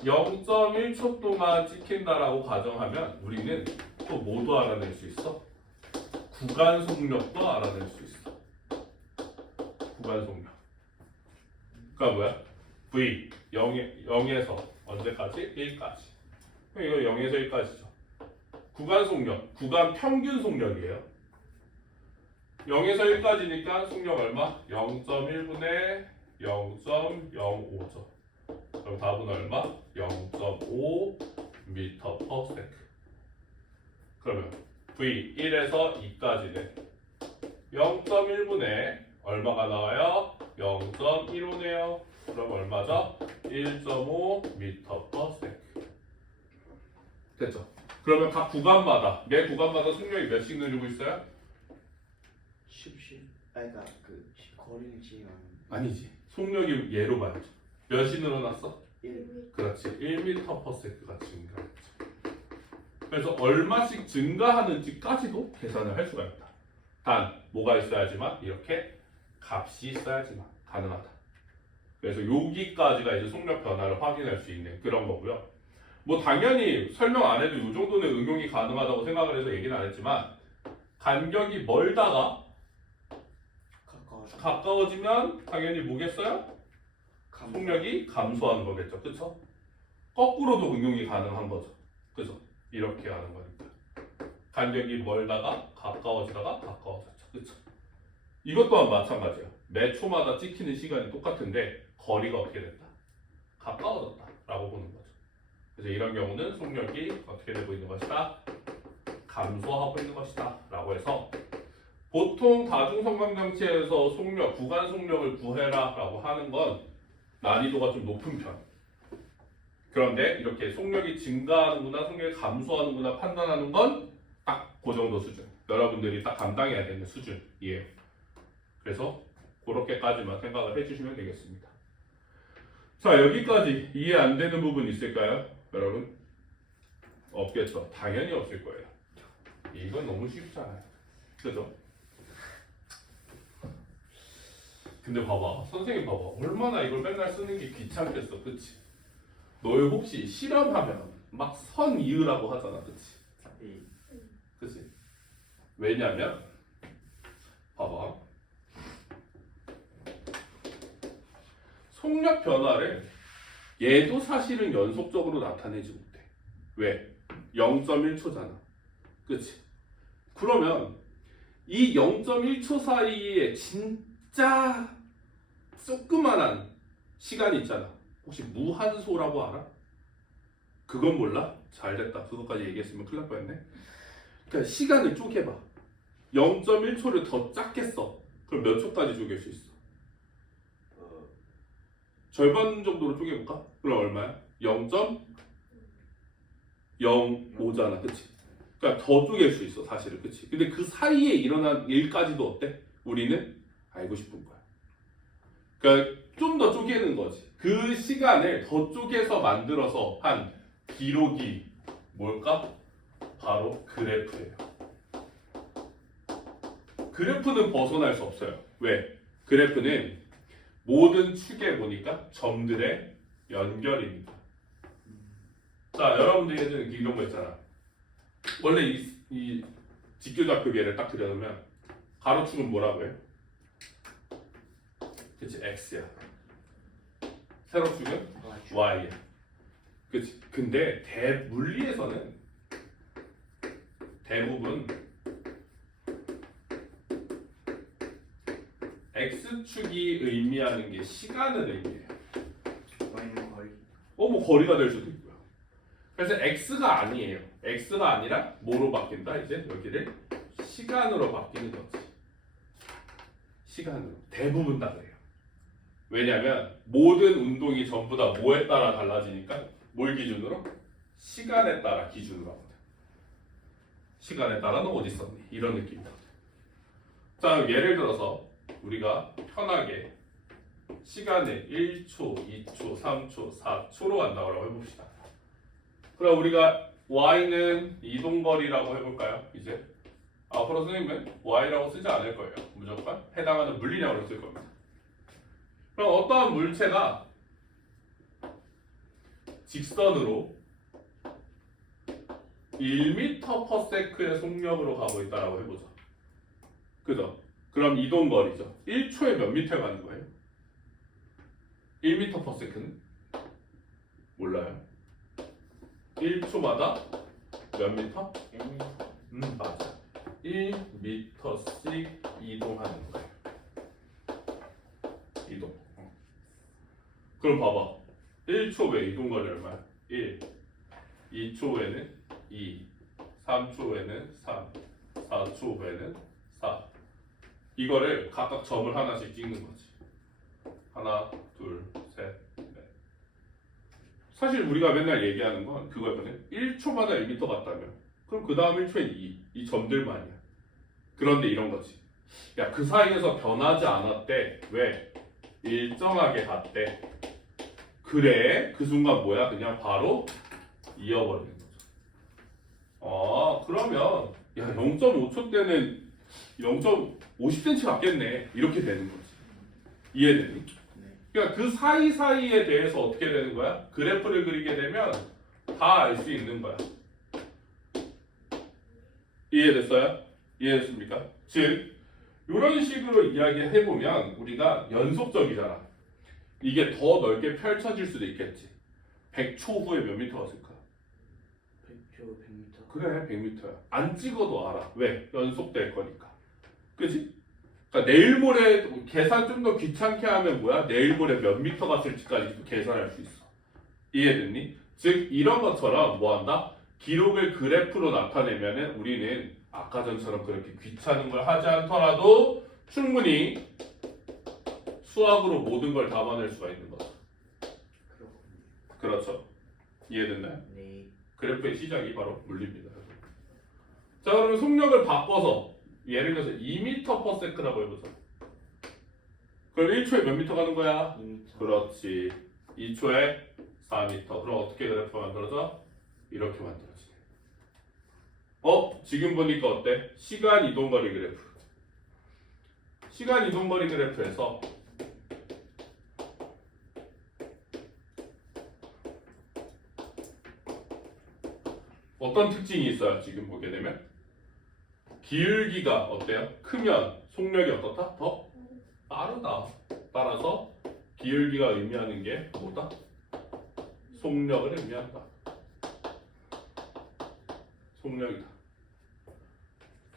0.1초 동안 찍힌다라고 가정하면 우리는 또 뭐도 알아낼 수 있어? 구간 속력도 알아낼 수 있어. 구간 속력. 그러니까 뭐야? V 0에서 언제까지? 1까지. 이거 0에서 1까지죠. 구간 속력, 구간 평균 속력이에요. 0에서 1까지니까 속력 얼마? 0.1분의 0.05죠. 그럼 답은 얼마? 0.5 m/s. 그러면 V 1에서 2까지는 0.1분의 얼마가 나와요? 0.15네요. 그럼 얼마죠? 1.5 m/s. 됐죠? 그러면 각 구간마다 매 구간마다 속력이 몇씩 늘리고 있어요? 10시. 아니 그러니까 그 거리를 지나는. 아니지. 속력이 얘로 봐야죠. 몇이 늘어났어? 1. 그렇지. 1m/s가 증가했죠. 그래서 얼마씩 증가하는지까지도 계산을 할 수가 있다. 단 뭐가 있어야지만 이렇게 값이 있어야지만 가능하다. 그래서 여기까지가 이제 속력 변화를 확인할 수 있는 그런 거고요. 뭐 당연히 설명 안 해도 이 정도는 응용이 가능하다고 생각을 해서 얘기는 안 했지만 간격이 멀다가 가까워지면 당연히 뭐겠어요? 속력이 감소하는 거겠죠. 그쵸? 거꾸로도 응용이 가능한 거죠. 그죠? 이렇게 하는 거니까. 간격이 멀다가 가까워지다가 가까워졌죠. 그쵸? 이것 또한 마찬가지예요. 매 초마다 찍히는 시간이 똑같은데 거리가 어떻게 됐다? 가까워졌다 라고 보는 거죠. 그래서 이런 경우는 속력이 어떻게 되고 있는 것이다? 감소하고 있는 것이다 라고 해서 보통 다중성광장치에서 속력, 구간 속력을 구해라 라고 하는 건 난이도가 좀 높은 편. 그런데 이렇게 속력이 증가하는구나 속력이 감소하는구나 판단하는 건 딱 그 정도 수준. 여러분들이 딱 감당해야 되는 수준이에요. 그래서 그렇게까지만 생각을 해주시면 되겠습니다. 자, 여기까지 이해 안 되는 부분 있을까요? 여러분? 없겠죠. 당연히 없을 거예요. 이건 너무 쉽잖아요. 그죠? 근데 봐봐. 선생님 봐봐. 얼마나 이걸 맨날 쓰는 게 귀찮겠어. 그치? 너희 혹시 실험하면 막 선 이으라고 하잖아. 그치? 그치? 왜냐면 봐봐. 속력 변화를 얘도 사실은 연속적으로 나타내지 못해. 왜? 0.1초잖아. 그치? 그러면 이 0.1초 사이에 진짜 조그만한 시간이 있잖아. 혹시 무한소라고 알아? 그건 몰라? 잘됐다. 그것까지 얘기했으면 큰일 날 뻔했네. 그러니까 시간을 쪼개봐. 0.1초를 더 작게 써. 그럼 몇 초까지 쪼갤 수 있어? 절반 정도로 쪼개볼까? 그럼 얼마야? 0.05잖아. 그치? 그러니까 더 쪼갤 수 있어 사실은. 그치? 근데 그 사이에 일어난 일까지도 어때? 우리는 알고 싶은 거야. 그러니까 좀 더 쪼개는 거지. 그 시간을 더 쪼개서 만들어서 한 기록이 뭘까? 바로 그래프예요. 그래프는 벗어날 수 없어요. 왜? 그래프는 모든 축에 보니까 점들의 연결입니다. 자, 여러분들에게는 이런 거 있잖아. 원래 이 직교좌표계를 딱 그려놓으면 가로축은 뭐라고 해요? 그치, x야. 세로축은 y야. 그치. 근데 물리에서는 대부분 x축이 의미하는 게 시간을 의미해요. 와인은 거리. 뭐 거리가 될 수도 있고요. 그래서 x가 아니에요. x가 아니라 뭐로 바뀐다? 이제 여기를 시간으로 바뀌는 거지. 시간으로. 대부분 다 그래요. 왜냐하면 모든 운동이 전부 다 뭐에 따라 달라지니까 뭘 기준으로? 시간에 따라 기준으로 하거든. 시간에 따라 너 어디 있었니? 이런 느낌이거든. 자, 예를 들어서 우리가 편하게 시간을 1초, 2초, 3초, 4초로 간다고 해봅시다. 그럼 우리가 y는 이동거리라고 해볼까요? 이제 앞으로 선생님은 y라고 쓰지 않을 거예요. 무조건 해당하는 물리량으로 쓸 겁니다. 그럼 어떠한 물체가 직선으로 1m/s의 속력으로 가고 있다라고 해보자. 그죠? 그럼 이동거리죠. 1초에 몇 미터 가는 거예요? 1m/s는? 몰라요. 1초마다 몇 미터? 맞아. 1m씩 이동하는 거예요. 이동. 그럼 봐봐. 1초 외 이동거리 얼마야? 1. 2초 외는 2. 3초 외는 3. 4초 외는 4. 이거를 각각 점을 하나씩 찍는 거지. 하나, 둘, 셋, 넷. 사실 우리가 맨날 얘기하는 건 그거거든. 1초마다 1m 같다면 그럼 그 다음 1초엔 2. 이 점들만이야. 그런데 이런 거지. 야, 그 사이에서 변하지 않았대. 왜? 일정하게 갔대. 그래, 그 순간 뭐야? 그냥 바로 이어버리는 거죠. 그러면 야, 0.5초 때는 0.50cm 같겠네. 이렇게 되는 거지. 이해되니? 그러니까 그 사이사이에 대해서 어떻게 되는 거야? 그래프를 그리게 되면 다 알 수 있는 거야. 이해됐어요? 이해됐습니까? 즉, 이런 식으로 이야기해보면 우리가 연속적이잖아. 이게 더 넓게 펼쳐질 수도 있겠지. 100초 후에 몇 미터가 쓸까? 100초 100m. 그래, 100m야. 안 찍어도 알아. 왜? 연속될 거니까. 그치? 그러니까 내일 모레 계산 좀 더 귀찮게 하면 뭐야? 내일 모레 몇 미터가 쓸지까지도 계산할 수 있어. 이해됐니? 즉, 이런 것처럼 뭐 한다? 기록을 그래프로 나타내면은 우리는 아까 전처럼 그렇게 귀찮은 걸 하지 않더라도 충분히 수학으로 모든 걸 담아낼 수가 있는 거죠. 그렇죠. 이해됐나요? 네. 그래프의 시작이 바로 물리입니다. 자, 그러면 속력을 바꿔서 예를 들어서 2m/s라고 해보자. 그럼 1초에 몇 미터 가는 거야? 2m. 그렇지. 2초에 4m. 그럼 어떻게 그래프가 만들어져? 이렇게 만들어지네. 지금 보니까 어때? 시간 이동거리 그래프. 시간 이동거리 그래프에서 어떤 특징이 있어요? 지금 보게 되면 기울기가 어때요? 크면 속력이 어떻다? 더 빠르다. 따라서 기울기가 의미하는 게 뭐다? 속력을 의미한다. 속력이다.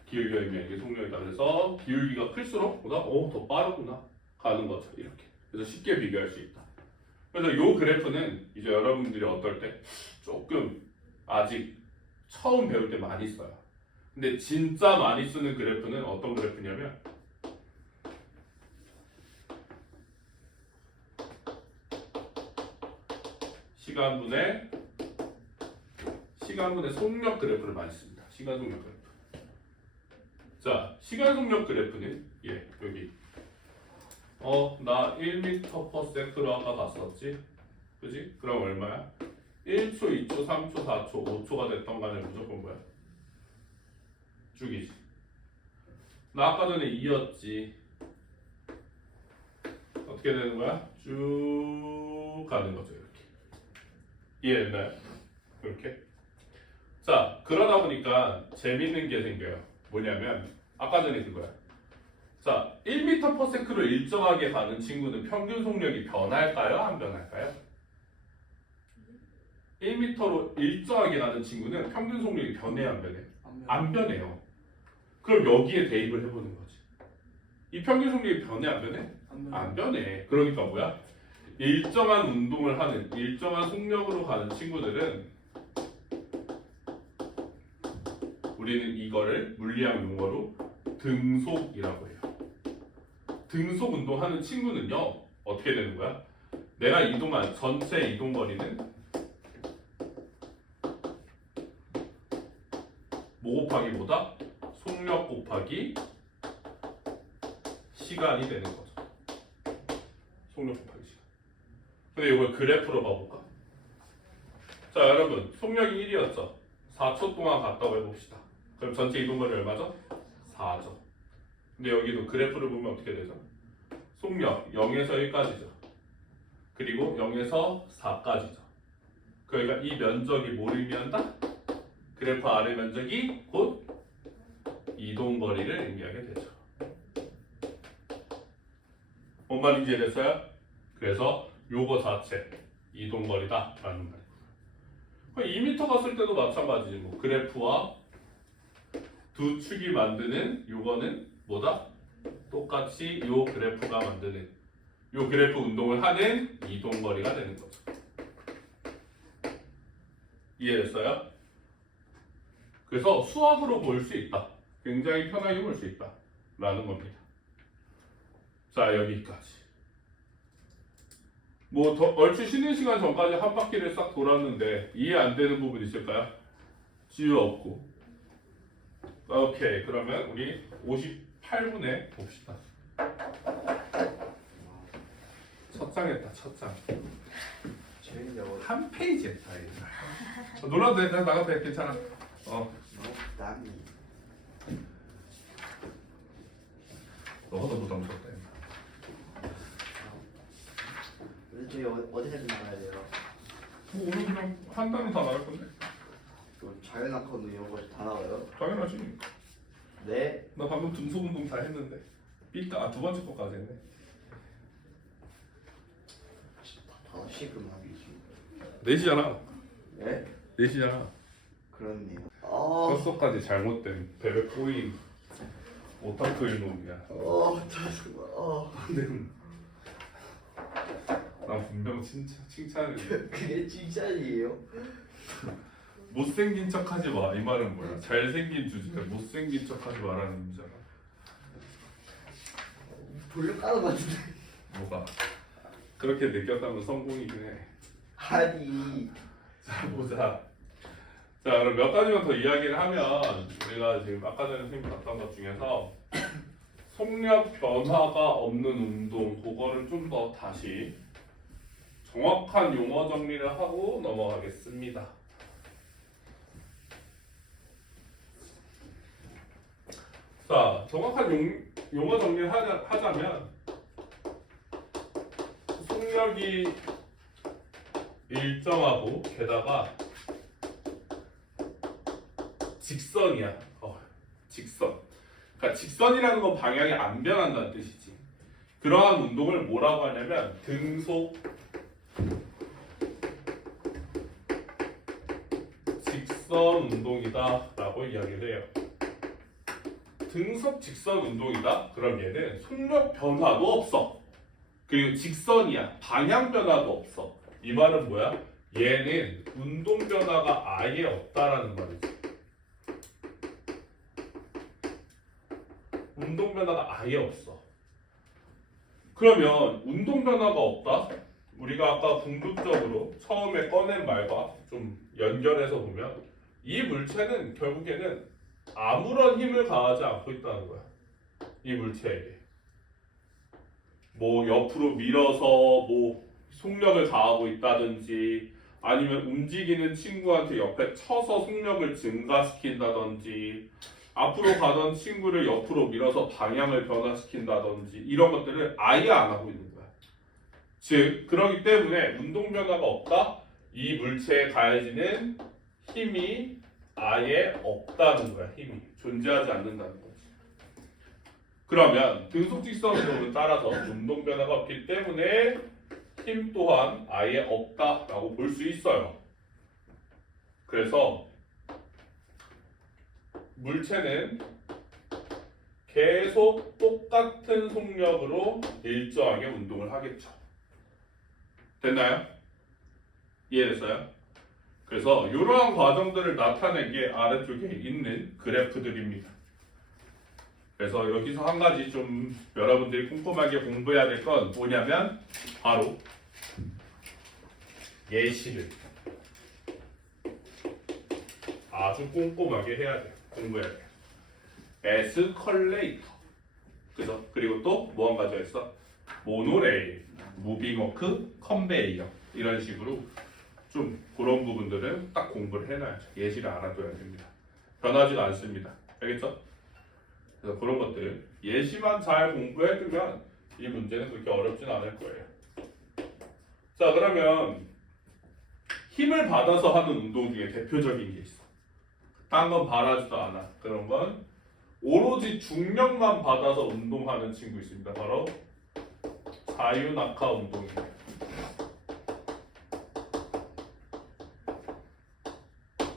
기울기가 의미하는 게 속력이다. 그래서 기울기가 클수록 보다 더 빠르구나 가는 거죠. 이렇게. 그래서 쉽게 비교할 수 있다. 그래서 이 그래프는 이제 여러분들이 어떨 때 조금 아직 처음 배울 때 많이 써요. 근데 진짜 많이 쓰는 그래프는 어떤 그래프냐면 시간분의 속력 그래프를 많이 씁니다. 시간 속력 그래프. 자, 시간 속력 그래프는 여기 나 1m/s로 아까 갔었지? 그지? 그럼 얼마야? 1초, 2초, 3초, 4초, 5초가 됐던 간에 무조건 뭐야? 쭉이지. 나 아까 전에 2였지. 어떻게 되는 거야? 쭉 가는 거죠. 이렇게. 이해됐나요? 이렇게. 자, 그러다 보니까 재밌는 게 생겨요. 뭐냐면 아까 전에 그거야. 자, 1m/s로 일정하게 가는 친구는 평균 속력이 변할까요? 안 변할까요? 1m로 일정하게 가는 친구는 평균 속력이 변해요? 안 변해요? 안 변해요. 그럼 여기에 대입을 해보는 거지. 이 평균 속력이 변해? 안 변해? 안 변해. 그러니까 뭐야? 일정한 운동을 하는, 일정한 속력으로 가는 친구들은 우리는 이거를 물리학 용어로 등속이라고 해요. 등속 운동하는 친구는요, 어떻게 되는 거야? 내가 이동한 전체 이동 거리는 뭐 곱하기 뭐다? 속력 곱하기 시간이 되는 거죠. 속력 곱하기 시간. 근데 이걸 그래프로 봐볼까? 자, 여러분, 속력이 1이었죠? 4초 동안 갔다고 해봅시다. 그럼 전체 이동거리 얼마죠? 4죠. 근데 여기도 그래프를 보면 어떻게 되죠? 속력 0에서 1까지죠. 그리고 0에서 4까지죠. 그러니까 이 면적이 뭘 의미한다? 그래프 아래 면적이 곧 이동거리를 의미하게 되죠. 뭔 말인지 이해됐어요? 그래서 요거 자체 이동거리다 라는 말이에요. 2m 갔을 때도 마찬가지지. 뭐 그래프와 두 축이 만드는 요거는 뭐다? 똑같이 요 그래프가 만드는 요 그래프 운동을 하는 이동거리가 되는 거죠. 이해됐어요? 그래서 수학으로 볼 수 있다. 굉장히 편하게 볼 수 있다. 라는 겁니다. 자, 여기까지. 뭐 얼추 쉬는 시간 전까지 한 바퀴를 싹 돌았는데 이해 안 되는 부분 있을까요? 지우 없고. 오케이, 그러면 우리 58분에 봅시다. 첫 장 했다, 첫 장. 재밌냐고. 한 페이지 했다, 이거. 놀아도 돼, 그냥 나가도 돼, 괜찮아. 남이. 너가 더 부담스럽다. 근데 저희 어디까지 나가야 돼요? 뭐 오늘 그냥 한 달은 다 나갈 건데. 또 자연학科도 이런 거 다 나와요? 당연하지. 네. 나 방금 등속 운동 다 했는데. 두 번째 거까지 했네. 5시 금학이지. 4시잖아. 네? 4시잖아. 그렇네요. 뼛속까지 잘못된 베베 꼬인 오타쿠 일놈이야. 짜증나. 난 분명 칭찬을. 그게 칭찬이에요? 못생긴 척하지 마. 이 말은 뭐야? 잘생긴 주제가 못생긴 척하지 마라는 의미잖아. 볼륨 까는 것 같은데. 뭐가? 그렇게 느꼈다면 성공이긴 해. 아니. 자, 보자. 자, 그럼 몇 가지만 더 이야기를 하면 우리가 지금 아까 전에 선생님이 봤던 것 중에서 속력 변화가 없는 운동, 그거를 좀 더 다시 정확한 용어 정리를 하고 넘어가겠습니다. 자, 정확한 용어 정리를 하자면 속력이 일정하고 게다가 직선이야. 직선. 그러니까 직선이라는 건 방향이 안 변한다는 뜻이지. 그러한 운동을 뭐라고 하냐면 등속 직선 운동이다라고 이야기를 해요. 등속 직선 운동이다. 그럼 얘는 속력 변화도 없어. 그리고 직선이야. 방향 변화도 없어. 이 말은 뭐야? 얘는 운동 변화가 아예 없다라는 말이지. 운동 변화가 아예 없어. 그러면 운동 변화가 없다? 우리가 아까 궁극적으로 처음에 꺼낸 말과 좀 연결해서 보면 이 물체는 결국에는 아무런 힘을 가하지 않고 있다는 거야. 이 물체에게. 뭐 옆으로 밀어서 뭐 속력을 가하고 있다든지 아니면 움직이는 친구한테 옆에 쳐서 속력을 증가시킨다든지 앞으로 가던 친구를 옆으로 밀어서 방향을 변화시킨다든지 이런 것들을 아예 안 하고 있는 거야. 즉 그렇기 때문에 운동 변화가 없다. 이 물체에 가해지는 힘이 아예 없다는 거야. 힘이 존재하지 않는다는 거지. 그러면 등속직선 운동을 따라서 운동 변화가 없기 때문에 힘 또한 아예 없다라고 볼 수 있어요. 그래서 물체는 계속 똑같은 속력으로 일정하게 운동을 하겠죠. 됐나요? 이해됐어요? 그래서 이러한 과정들을 나타낸 게 아래쪽에 있는 그래프들입니다. 그래서 여기서 한 가지 좀 여러분들이 꼼꼼하게 공부해야 될 건 뭐냐면 바로 예시를 아주 꼼꼼하게 해야 돼요. 공부해야 돼요. 에스컬레이터. 그죠? 그리고 또 뭐 한 가지가 있어? 모노레일, 무빙워크, 컨베이어 이런 식으로 좀 그런 부분들은 딱 공부를 해놔야죠. 예시를 알아둬야 됩니다. 변하지가 않습니다. 알겠죠? 그래서 그런 것들 예시만 잘 공부해두면 이 문제는 그렇게 어렵진 않을 거예요. 자 그러면 힘을 받아서 하는 운동 중에 대표적인 게 있어. 딴 건 바라지도 않아. 그런 건 오로지 중력만 받아서 운동하는 친구 있습니다. 바로 자유낙하 운동이에요.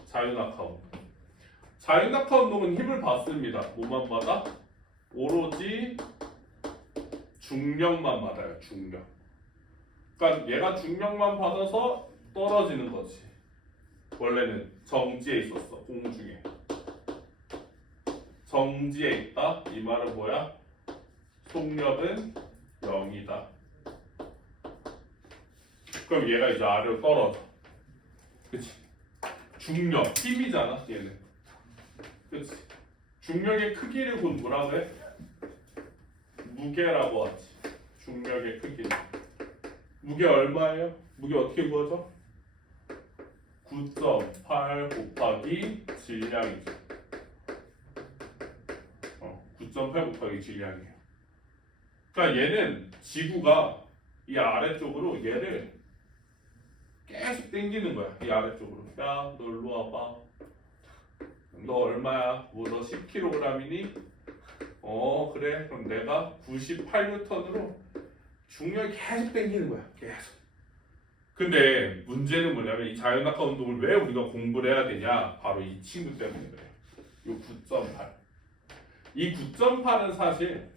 자유낙하 운동. 자유낙하 운동은 힘을 받습니다. 뭐만 받아? 오로지 중력만 받아요. 중력. 그러니까 얘가 중력만 받아서 떨어지는 거지. 원래는 정지에 있었어. 공중에. 정지에 있다. 이 말은 뭐야? 속력은 0이다. 그럼 얘가 이제 아래로 떨어져. 그치? 중력, 힘이잖아 얘는. 그치? 중력의 크기를 곧 뭐라고 해? 무게라고 하지. 중력의 크기는. 무게 얼마예요? 무게 어떻게 구하죠? 9.8 곱하기 질량이죠. 9.8 곱하기 질량이에요. 그러니까 얘는 지구가 이 아래쪽으로 얘를 계속 당기는 거야. 이 아래쪽으로. 야, 너 일로 와봐. 너 얼마야? 뭐 너 10kg이니? 그래. 그럼 내가 98N으로 중력이 계속 당기는 거야. 계속. 근데 문제는 뭐냐면 이 자유낙하 운동을 왜 우리가 공부를 해야 되냐? 바로 이 친구 때문에 그래. 이 9.8. 이 9.8은 사실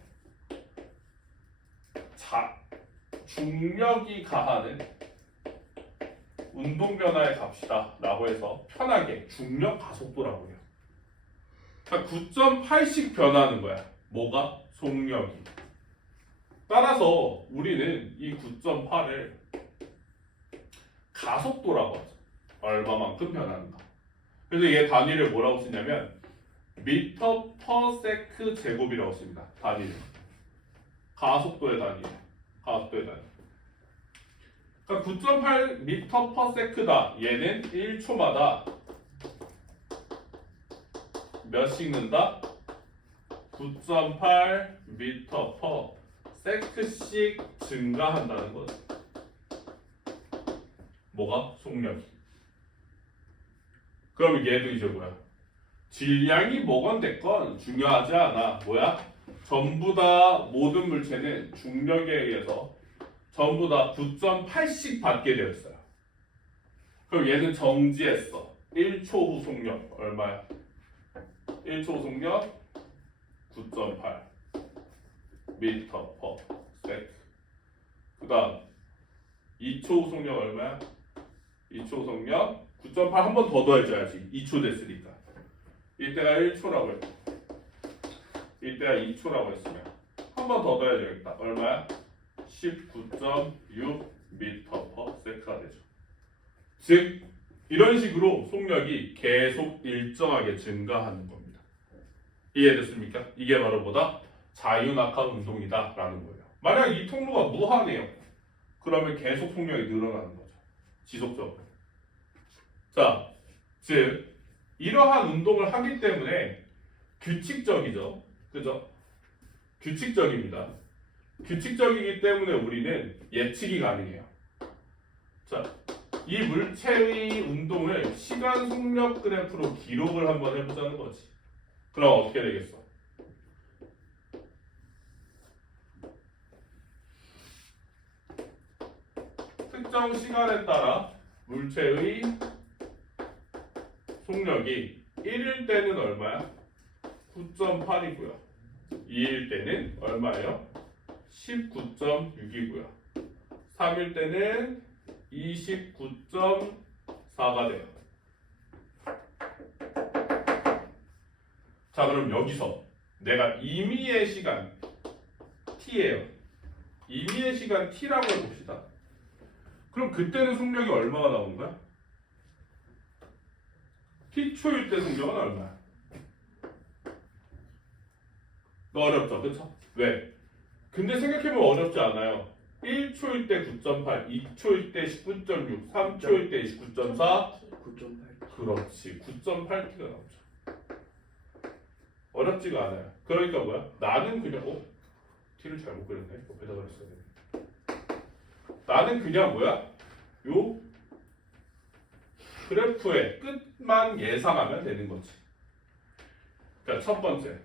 중력이 가하는 운동 변화의 값이다 라고 해서 편하게 중력 가속도라고 해요. 그러니까 9.8씩 변하는 거야. 뭐가? 속력이. 따라서 우리는 이 9.8을 가속도라고 하죠. 얼마만큼 변하는가. 그래서 얘 단위를 뭐라고 쓰냐면 미터 퍼 세크 제곱이라고 씁니다. 단위를. 가속도의 단위. 가속도의 단위. 그러니까 9.8 미터 퍼 세크다. 얘는 1초마다 몇씩 는다? 9.8 미터 퍼 세크씩 증가한다는 거죠. 뭐가? 속력이. 그럼 얘도 이제 뭐야? 질량이 뭐건 됐건 중요하지 않아. 뭐야? 전부 다 모든 물체는 중력에 의해서 전부 다 9.8씩 받게 되어 있어요. 그럼 얘는 정지했어. 1초 후 속력 얼마야? 1초 후 속력 9.8 미터 퍼 세크. 그 다음 2초 후 속력 얼마야? 2초 후 속력 9.8 한 번 더 더해줘야지. 2초 됐으니까. 이때가 1초라고 했고 이때가 2초라고 했으면 한 번 더 더해줘야겠다. 얼마야? 19.6 미터 퍼 세크가 되죠. 즉 이런 식으로 속력이 계속 일정하게 증가하는 겁니다. 이해됐습니까? 이게 바로 뭐다? 자유낙하 운동이다 라는 거예요. 만약 이 통로가 무한해요. 그러면 계속 속력이 늘어나는 거죠. 지속적으로. 자, 즉 이러한 운동을 하기 때문에 규칙적이죠. 그죠? 규칙적입니다. 규칙적이기 때문에 우리는 예측이 가능해요. 자, 이 물체의 운동을 시간 속력 그래프로 기록을 한번 해보자는 거지. 그럼 어떻게 되겠어? 특정 시간에 따라 물체의 속력이 1일 때는 얼마야? 9.8이고요. 2일 때는 얼마예요? 19.6이고요. 3일 때는 29.4가 돼요. 자, 그럼 여기서 내가 임의의 시간 t예요. 임의의 시간 t라고 해봅시다. 그럼 그때는 속력이 얼마가 나오는 거야? t초일 때 속력은 얼마야? 어렵죠, 그쵸? 왜? 근데 생각해보면 어렵지 않아요. 1초일 때 9.8, 2초일 때 19.6, 3초일 때 29.4. 9.8. 그렇지, 9.8t가 나오죠. 어렵지가 않아요. 그러니까 뭐야? 나는 그냥 t를 잘못 그렸네. 옆에다 그렸어야 되네. 나는 그냥 뭐야? 요 그래프의 끝만 예상하면 되는 거지. 그러니까 첫 번째,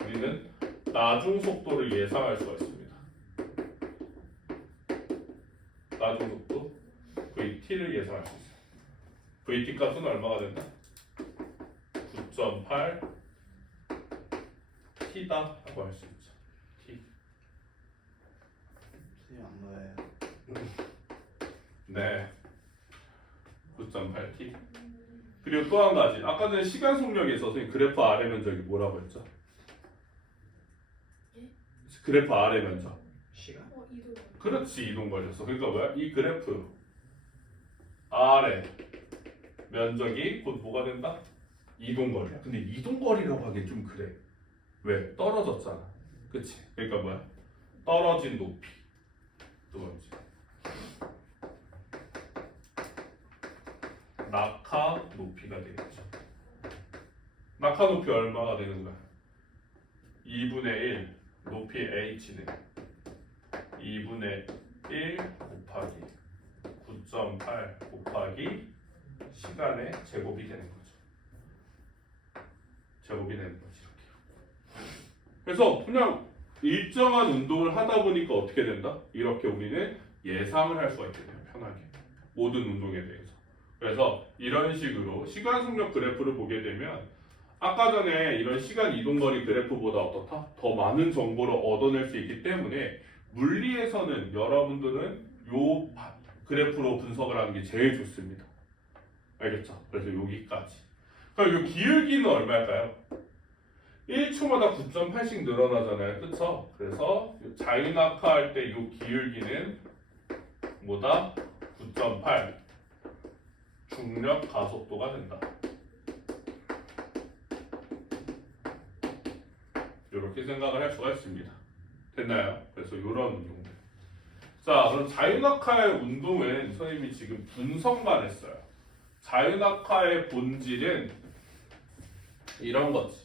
우리는 나중 속도를 예상할 수가 있습니다. 나중 속도 VT를 예상할 수 있어요. VT 값은 얼마가 된다? 9.8 T다라고 할 수 있죠. T. 안 나와요. 네. 9.8T. 그리고 또 한 가지. 아까 전에 시간 속력에서 선생님 그래프 아래 면적이 뭐라고 했죠? 그래프 아래 면적. 시간. 이동. 그렇지, 이동 거리였어. 그러니까 뭐야? 이 그래프 아래 면적이 곧 뭐가 된다? 이동 거리야. 근데 이동 거리라고 하긴 좀 그래. 왜? 떨어졌잖아. 그치? 그러니까 뭐야? 떨어진 높이. 두 번째. 낙하 높이가 되겠죠. 낙하 높이 얼마가 되는 거야? 2분의 1 높이 h는 2분의 1 곱하기 9.8 곱하기 시간의 제곱이 되는 거죠. 제곱이 되는 거지 이렇게. 그래서 그냥 일정한 운동을 하다 보니까 어떻게 된다? 이렇게 우리는 예상을 할 수가 있게 돼요. 편하게. 모든 운동에 대해서. 그래서 이런 식으로 시간 속력 그래프를 보게 되면 아까 전에 이런 시간 이동거리 그래프보다 어떻다? 더 많은 정보를 얻어낼 수 있기 때문에 물리에서는 여러분들은 요 그래프로 분석을 하는 게 제일 좋습니다. 알겠죠? 그래서 여기까지. 그럼 요 기울기는 얼마일까요? 1초마다 9.8씩 늘어나잖아요. 그쵸? 그래서 자유낙하 할 때 요 기울기는 뭐다? 9.8 중력 가속도가 된다. 이렇게 생각을 할 수가 있습니다. 됐나요? 그래서 이런 운동들. 자, 그럼 자유낙하의 운동은 선생님이 지금 분석만 했어요. 자유낙하의 본질은 이런 거지.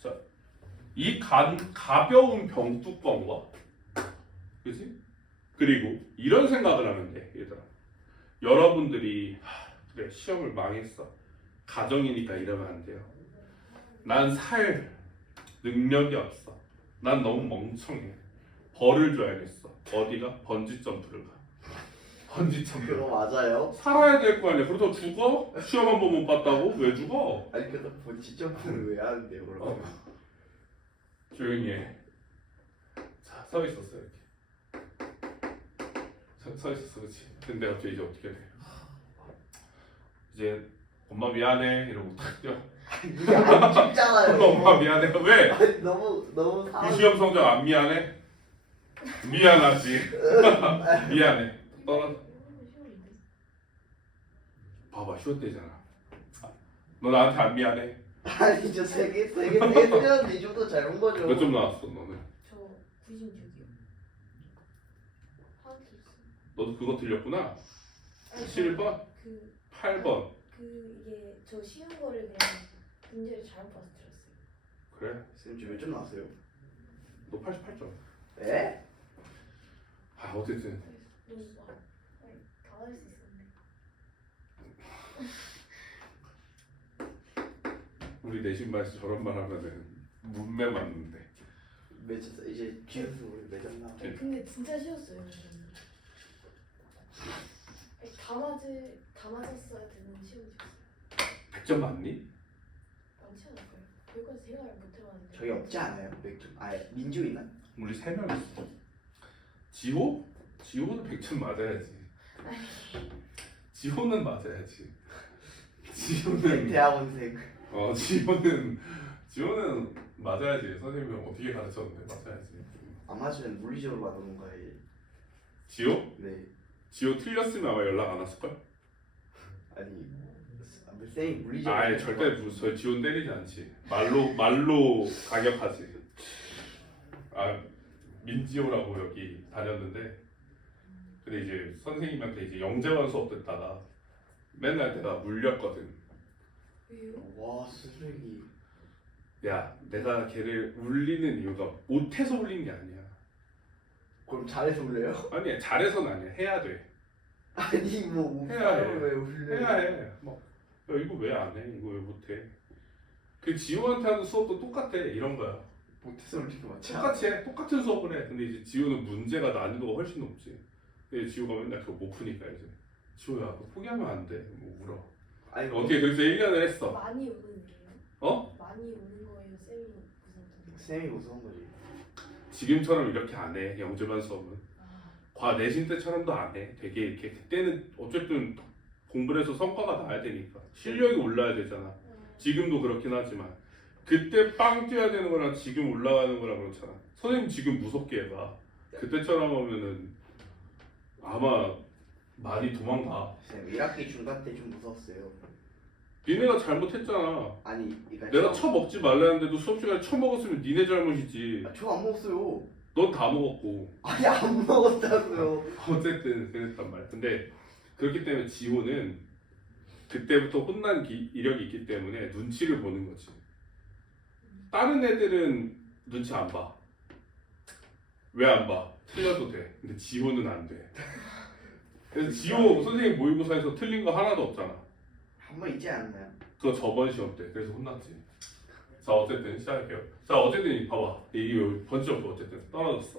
자, 이 가벼운 병뚜껑과, 그지? 그리고 이런 생각을 하면 돼, 얘들아. 여러분들이 그래 시험을 망했어. 가정이니까 이러면 안 돼요. 난 살 능력이 없어. 난 너무 멍청해. 벌을 줘야겠어. 어디가? 번지 점프를 가. 번지 점프. 그거 맞아요? 살아야 될 거 아니야. 그러다 죽어? 시험 한 번 못 봤다고? 왜 죽어? 아니 그래도 본지 점프를 왜 하는데요 그럼? 조용히 해. 자, 서 있었어 이렇게. 서 있었어, 그렇지. 근데 갑자기 이제 어떻게 돼? 이제 엄마 미안해 이러고 탁 뛰어. 그냥 찍잖아요. 엄마 미안해. 왜? 아니, 너무 그 시험 성적 안 미안해? 미안하지. 미안해. 떨어. 봐봐, 쉬웠대잖아. 너 나한테 안 미안해? 아니 저 세개 틀렸는데 이 정도 잘 온 거죠. 몇 점 나왔어 너는? 저 96이요. 하나도 있어. 너도 그거 들렸구나. 아니, 7번, 그 8번. 이게 저 쉬운 거를 그냥 문제를 잘못 봐서 들었어요. 그래? 쌤 지금 몇점 나왔어요? 너 88점. 에? 아 어쨌든 너무 당할 수 있었는데. 우리 내신 반에서 저런 말 하면은 문매 맞는데. 몇점 이제 기억서 우리 몇점 나? 네. 근데 진짜 쉬웠어요. 저는. 아니, 다 맞았어야 되는 시험이었어요. 100점 맞니? 많지 않을까요? 여기까지 생각을 못 해봤는데. 저희 없지 않아요? 맥주. 아 민주 있나? 우리 3명 있어. 지호? 지호는 100점 맞아야지. 지호는 맞아야지. 지호는 대학원생. 지호는 맞아야지. 선생님이 어떻게 가르쳤는데 맞아야지. 안 맞으면 물리적으로 받는 거예요. 지호? 네. 지호 틀렸으면 아마 연락 안 왔을걸? 아니 쌤이 물리적으로. 아예 절대 저 지호 때리지 않지. 말로 가격하지. 아 민지호라고 여기 다녔는데 근데 이제 선생님한테 이제 영재관 수업 듣다가 맨날 내가 물렸거든. 왜요? 와 쓰레기. 야 내가 걔를 울리는 이유가 못해서 울린 게 아니야. 그럼 잘해서 울래요? 아니 잘해서는 아니야. 해야 돼. 아니 뭐 해야 해. 왜 울래? 해야 해. 막 야, 이거 왜 안 해? 이거 왜 못해? 그 지호한테 하는 수업도 똑같아. 이런 거야. 못해서 울리는 거 맞지? 똑같이 해. 똑같은 수업을 해. 근데 이제 지호는 문제가 난이도가 훨씬 높지. 근데 지호가 맨날 그거 못 푸니까 이제 지호야 너 포기하면 안 돼. 뭐 울어. 아니 어떻게 그래서 1년을 했어. 많이 우는 거예요? 어? 많이 우는 거예요? 쌤이 무슨 쌤이 무서운 거지. 지금처럼 이렇게 안 해. 영재반 수업은. 아, 내신 때처럼도 안 해. 되게 이렇게 그때는 어쨌든 공부를 해서 성과가 나야 되니까 실력이 올라야 되잖아. 지금도 그렇긴 하지만 그때 빵 뛰어야 되는 거랑 지금 올라가는 거랑 그렇잖아. 선생님 지금 무섭게 해봐. 그때처럼 하면은 아마 많이 도망가. 쌤 1학기 중간 때 좀 무서웠어요. 니네가 잘못했잖아. 아니 그러니까 내가 처먹지 말라는데도 수업 시간에 처먹었으면 니네 잘못이지. 저안 먹었어요. 넌 다 먹었고. 아니 안 먹었다고요. 어쨌든 그랬단 말이야. 근데 그렇기 때문에 지호는 그때부터 혼난 이력이 있기 때문에 눈치를 보는 거지. 다른 애들은 눈치 안 봐. 왜 안 봐? 틀려도 돼. 근데 지호는 안 돼. 그래서 지호 선생님 모의고사에서 틀린 거 하나도 없잖아. 한 번 있지 않나요? 그거 저번 시험 때. 그래서 혼났지. 자 어쨌든 시작할게요. 자 어쨌든 봐봐. 이 번지점프 어쨌든 떨어졌어.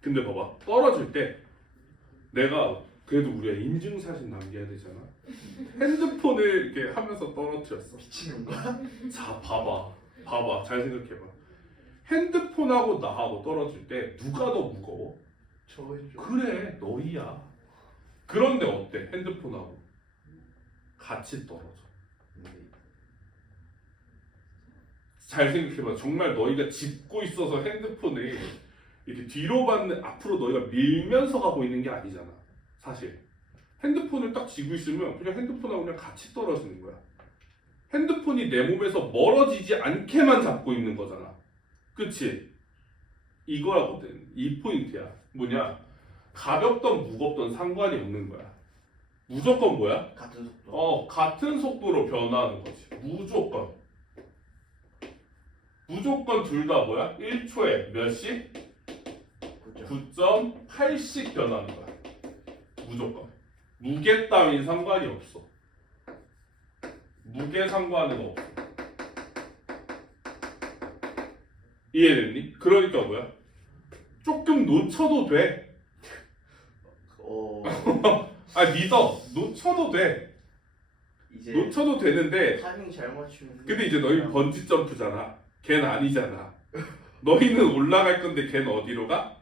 근데 봐봐. 떨어질 때 내가 그래도 우리가 인증사진 남겨야 되잖아. 핸드폰을 이렇게 하면서 떨어뜨렸어. 미친놈가? 자 봐봐 잘 생각해봐. 핸드폰하고 나하고 떨어질 때 누가 더 무거워? 저죠. 그래 너희야. 그런데 어때? 핸드폰하고 같이 떨어져. 잘 생각해봐. 정말 너희가 짚고 있어서 핸드폰을 이렇게 뒤로 받는 앞으로 너희가 밀면서 가고 있는 게 아니잖아. 사실 핸드폰을 딱 쥐고 있으면 그냥 핸드폰하고 그냥 같이 떨어지는 거야. 핸드폰이 내 몸에서 멀어지지 않게만 잡고 있는 거잖아. 그치? 이거라거든. 이 포인트야. 뭐냐? 가볍던 무겁던 상관이 없는 거야. 무조건 뭐야? 같은 속도. 같은 속도로 변화하는 거지. 무조건 둘 다 뭐야? 1초에 몇씩? 9.8씩 변하는 거야. 무조건. 무게 따윈 상관이 없어. 무게 상관은 없어. 이해됐니? 그러니까 뭐야? 조금 놓쳐도 돼. 믿어. 놓쳐도 돼. 이제 놓쳐도 되는데 타이밍 잘 맞추면. 근데 이제 너희 번지 점프잖아. 걔는 아니잖아. 너희는 올라갈 건데 걔는 어디로 가?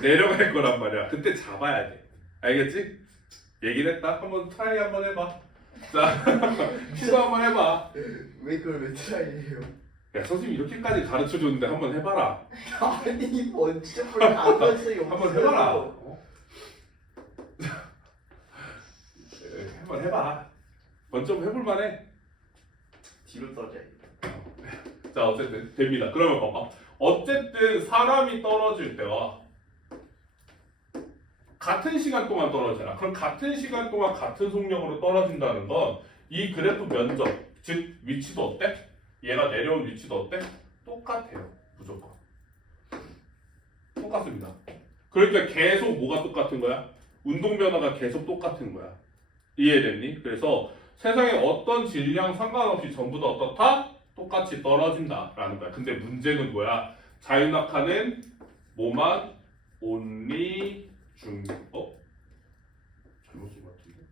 내려갈 거란 말이야. 그때 잡아야 돼. 알겠지? 얘기를 했다. 한번 트라이 한번 해봐. 자, 시도 한번 해봐. 왜 그걸 왜 트라이해요? 야, 선생님 이렇게까지 가르쳐 줬는데 한번 해봐라. 아니 번지 점프를 안 했어요. 한번 해봐라. 한번 해봐. 번점 해볼 만해. 뒤로 떨어져야 돼. 자, 어쨌든 됩니다. 그러면 봐봐. 어쨌든 사람이 떨어질 때와 같은 시간 동안 떨어지잖아. 그럼 같은 시간 동안 같은 속력으로 떨어진다는 건 이 그래프 면적, 즉 위치도 어때? 얘가 내려온 위치도 어때? 똑같아요. 무조건. 똑같습니다. 그러니까 계속 뭐가 똑같은 거야? 운동 변화가 계속 똑같은 거야. 이해됐니? 그래서 세상에 어떤 질량 상관없이 전부 다 어떻다? 똑같이 떨어진다라는 거야. 근데 문제는 뭐야? 자유낙하는 뭐만? only 잘못 쓴 것 같은데?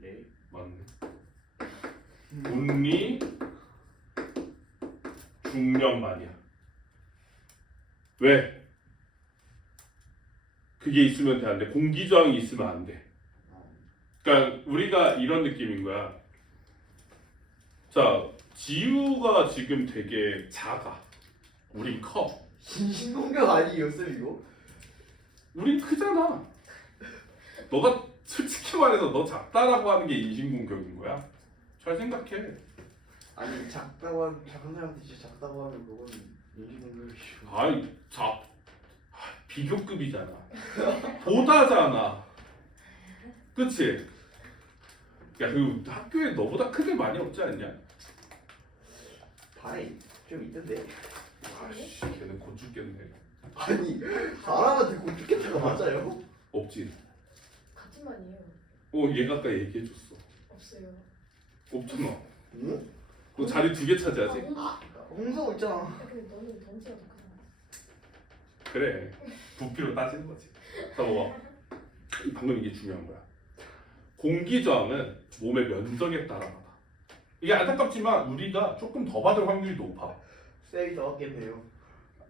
네. 맞네. only 중력만이야. 왜? 그게 있으면 돼, 안 돼? 공기저항이 있으면 안 돼. 그러니까 우리가 이런 느낌인 거야. 자, 지우가 지금 되게 작아. 우린 커. 인신공격 아니에요 쌤 이거? 우린 크잖아. 너가 솔직히 말해서 너 작다라고 하는 게 인신공격인 거야. 잘 생각해. 아니 작은 사람한테 진짜 작다고 하면 그건 인신공격이죠. 아이, 비교급이잖아. 보다잖아. 그치? 야, 그 학교에 너보다 큰 애 많이 없지 않냐? 반에 좀 있던데. 아씨, 걔는 곧 죽겠네. 아니 사람한테 곧 죽겠다가 맞아요? 없지. 같은 말이에요. 얘가 아까 얘기해줬어. 없어요. 없잖아. 응? 너 자리 2개 차지하지? 홍성호 있잖아. 근데 너는 덩치가 더 크잖아. 그래. 부피로 따지는 거지. 자, 봐봐. 방금 이게 중요한 거야. 공기저항은 몸의 면적에 따라 받아. 이게 안타깝지만 우리가 조금 더 받을 확률이 높아. 쌤이 더 받겠네요.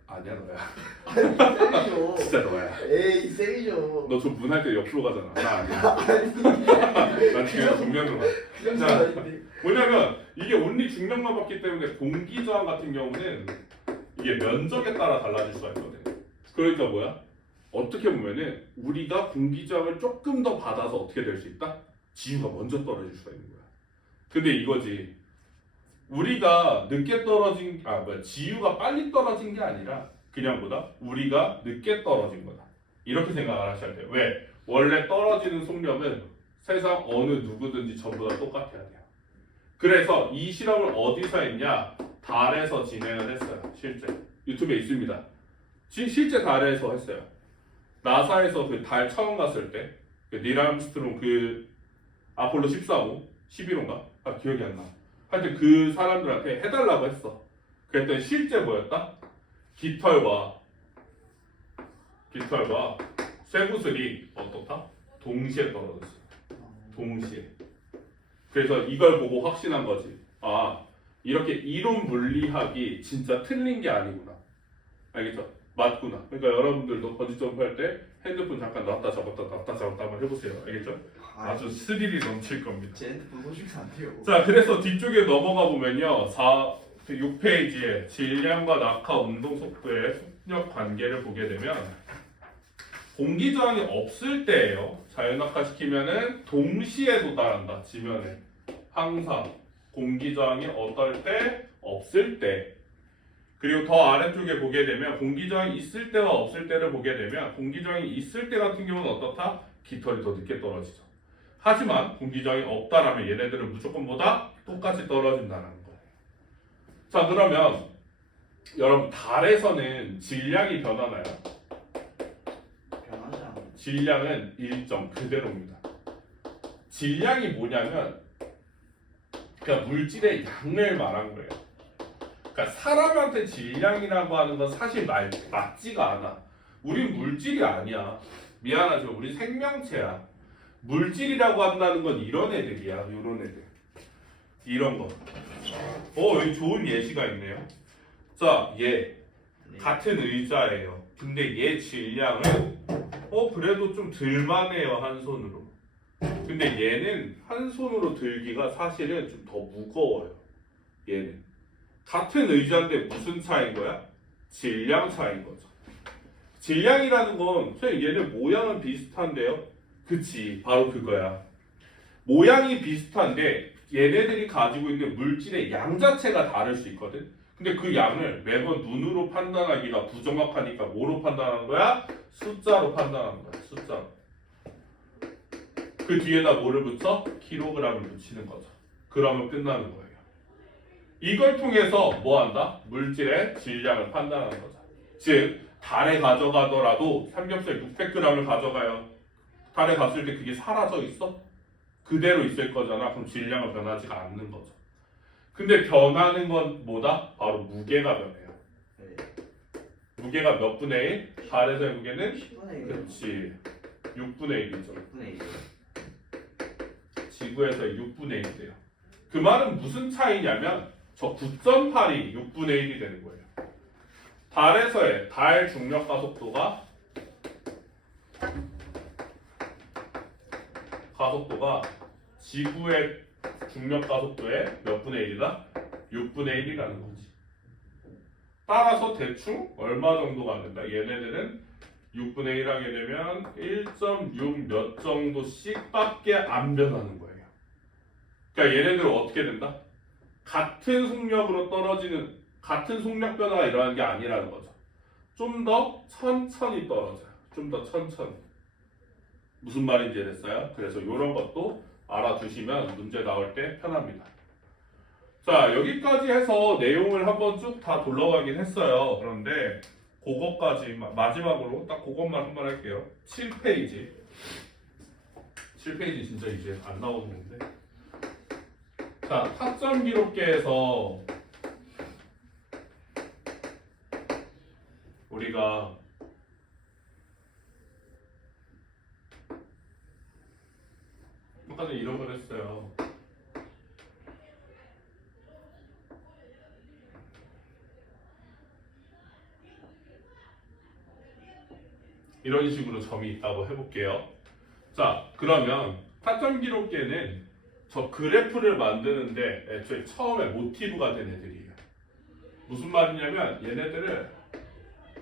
아니야, 너야. 아니 쌤이죠. 진짜 너야. 에이 쌤이죠. 너 저 문 할 때 옆으로 가잖아. 나 아니야. 난 지금 정면으로 가. 그런 자. 건 아닌데. 뭐냐면 이게 온리 중력만 받기 때문에 공기저항 같은 경우는 이게 면적에 따라 달라질 수가 있거든. 그러니까 뭐야? 어떻게 보면은 우리가 공기저항을 조금 더 받아서 어떻게 될 수 있다? 지유가 먼저 떨어질 수가 있는 거야. 근데 이거지. 우리가 늦게 떨어진 지유가 빨리 떨어진 게 아니라 그냥 뭐다? 우리가 늦게 떨어진 거다. 이렇게 생각을 하셔야 돼요. 왜? 원래 떨어지는 속력은 세상 어느 누구든지 전부 다 똑같아야 돼요. 그래서 이 실험을 어디서 했냐? 달에서 진행을 했어요. 실제 유튜브에 있습니다. 실제 달에서 했어요. 나사에서 그 달 처음 갔을 때 닐 암스트롱 그 아폴로 14호 11호인가? 기억이 안 나. 하여튼 그 사람들한테 해달라고 했어. 그랬더니 실제 뭐였다? 깃털과 쇠구슬이 어떻다? 동시에 떨어졌어. 동시에. 그래서 이걸 보고 확신한 거지. 아, 이렇게 이론 물리학이 진짜 틀린 게 아니구나. 알겠죠? 맞구나. 그러니까 여러분들도 번지 점프 할 때 핸드폰 잠깐 놨다 잡았다 한번 해보세요. 알겠죠? 아주 스릴이 넘칠 겁니다. 제 핸드폰 소식이 안 돼요. 자, 그래서 뒤쪽에 넘어가 보면요. 6페이지에 질량과 낙하 운동 속도의 속력 관계를 보게 되면 공기저항이 없을 때예요. 자연낙하 시키면은 동시에 도달한다. 지면에 항상 공기저항이 어떨 때? 없을 때. 그리고 더 아래쪽에 보게 되면 공기저항이 있을 때와 없을 때를 보게 되면 공기저항이 있을 때 같은 경우는 어떻다? 깃털이 더 늦게 떨어지죠. 하지만 공기저항이 없다라면 얘네들은 무조건 뭐다? 똑같이 떨어진다는 거예요. 자, 그러면 여러분 달에서는 질량이 변하나요? 변하지 않아. 질량은 일정 그대로입니다. 질량이 뭐냐면 그러니까 물질의 양을 말한 거예요. 그러니까 사람한테 질량이라고 하는 건 사실 맞지가 않아. 우린 물질이 아니야. 미안하죠. 우리 생명체야. 물질이라고 한다는 건 이런 애들이야. 이런 애들. 이런 거. 여기 좋은 예시가 있네요. 자, 얘 같은 의자예요. 근데 얘 질량은 그래도 좀 들만해요. 한 손으로. 근데 얘는 한 손으로 들기가 사실은 좀 더 무거워요. 얘는. 같은 의자인데 무슨 차이인 거야? 질량 차이인 거죠. 질량이라는 건 선생님 얘는 모양은 비슷한데요? 그치, 바로 그거야. 모양이 비슷한데 얘네들이 가지고 있는 물질의 양 자체가 다를 수 있거든. 근데 그 양을 매번 눈으로 판단하기가 부정확하니까 뭐로 판단하는 거야? 숫자로 판단하는 거야. 숫자로. 그 뒤에다 뭐를 붙여? 킬로그램을 붙이는 거죠. 그러면 끝나는 거예요. 이걸 통해서 뭐 한다? 물질의 질량을 판단하는 거죠. 즉 달에 가져가더라도 삼겹살 600g을 가져가요. 달에 갔을 때 그게 사라져 있어? 그대로 있을 거잖아. 그럼 질량은 변하지가 않는 거죠. 근데 변하는 건 뭐다? 바로 무게가 변해요. 네. 무게가 몇 분의 1? 달에서의 무게는 10분의 1. 그렇지 6분의 1이죠. 6분의 1. 지구에서의 6분의 1이래요. 그 말은 무슨 차이냐면 저 9.8이 6분의 1이 되는 거예요. 달에서의 달 중력 가속도가 지구의 중력 가속도의 몇 분의 1이다? 6분의 1이라는 거지. 따라서 대충 얼마 정도가 안 된다. 얘네들은 6분의 1 하게 되면 1.6 몇 정도씩밖에 안 변하는 거예요. 그러니까 얘네들은 어떻게 된다? 같은 속력으로 떨어지는 같은 속력 변화가 일어나는 게 아니라는 거죠. 좀 더 천천히 떨어져요. 좀 더 천천히. 무슨 말인지 됐어요? 그래서 이런 것도 알아두시면 문제 나올 때 편합니다. 자, 여기까지 해서 내용을 한번 쭉 다 돌아가긴 했어요. 그런데 그것까지 마지막으로 딱 그것만 한번 할게요. 7페이지. 7페이지 진짜 이제 안 나오는 건데. 자, 타점 기록계에서 우리가 아까 전에 이런 걸 했어요. 이런 식으로 점이 있다고 해볼게요. 자, 그러면 타점 기록계는 저 그래프를 만드는데 애초에 처음에 모티브가 된 애들이에요. 무슨 말이냐면 얘네들을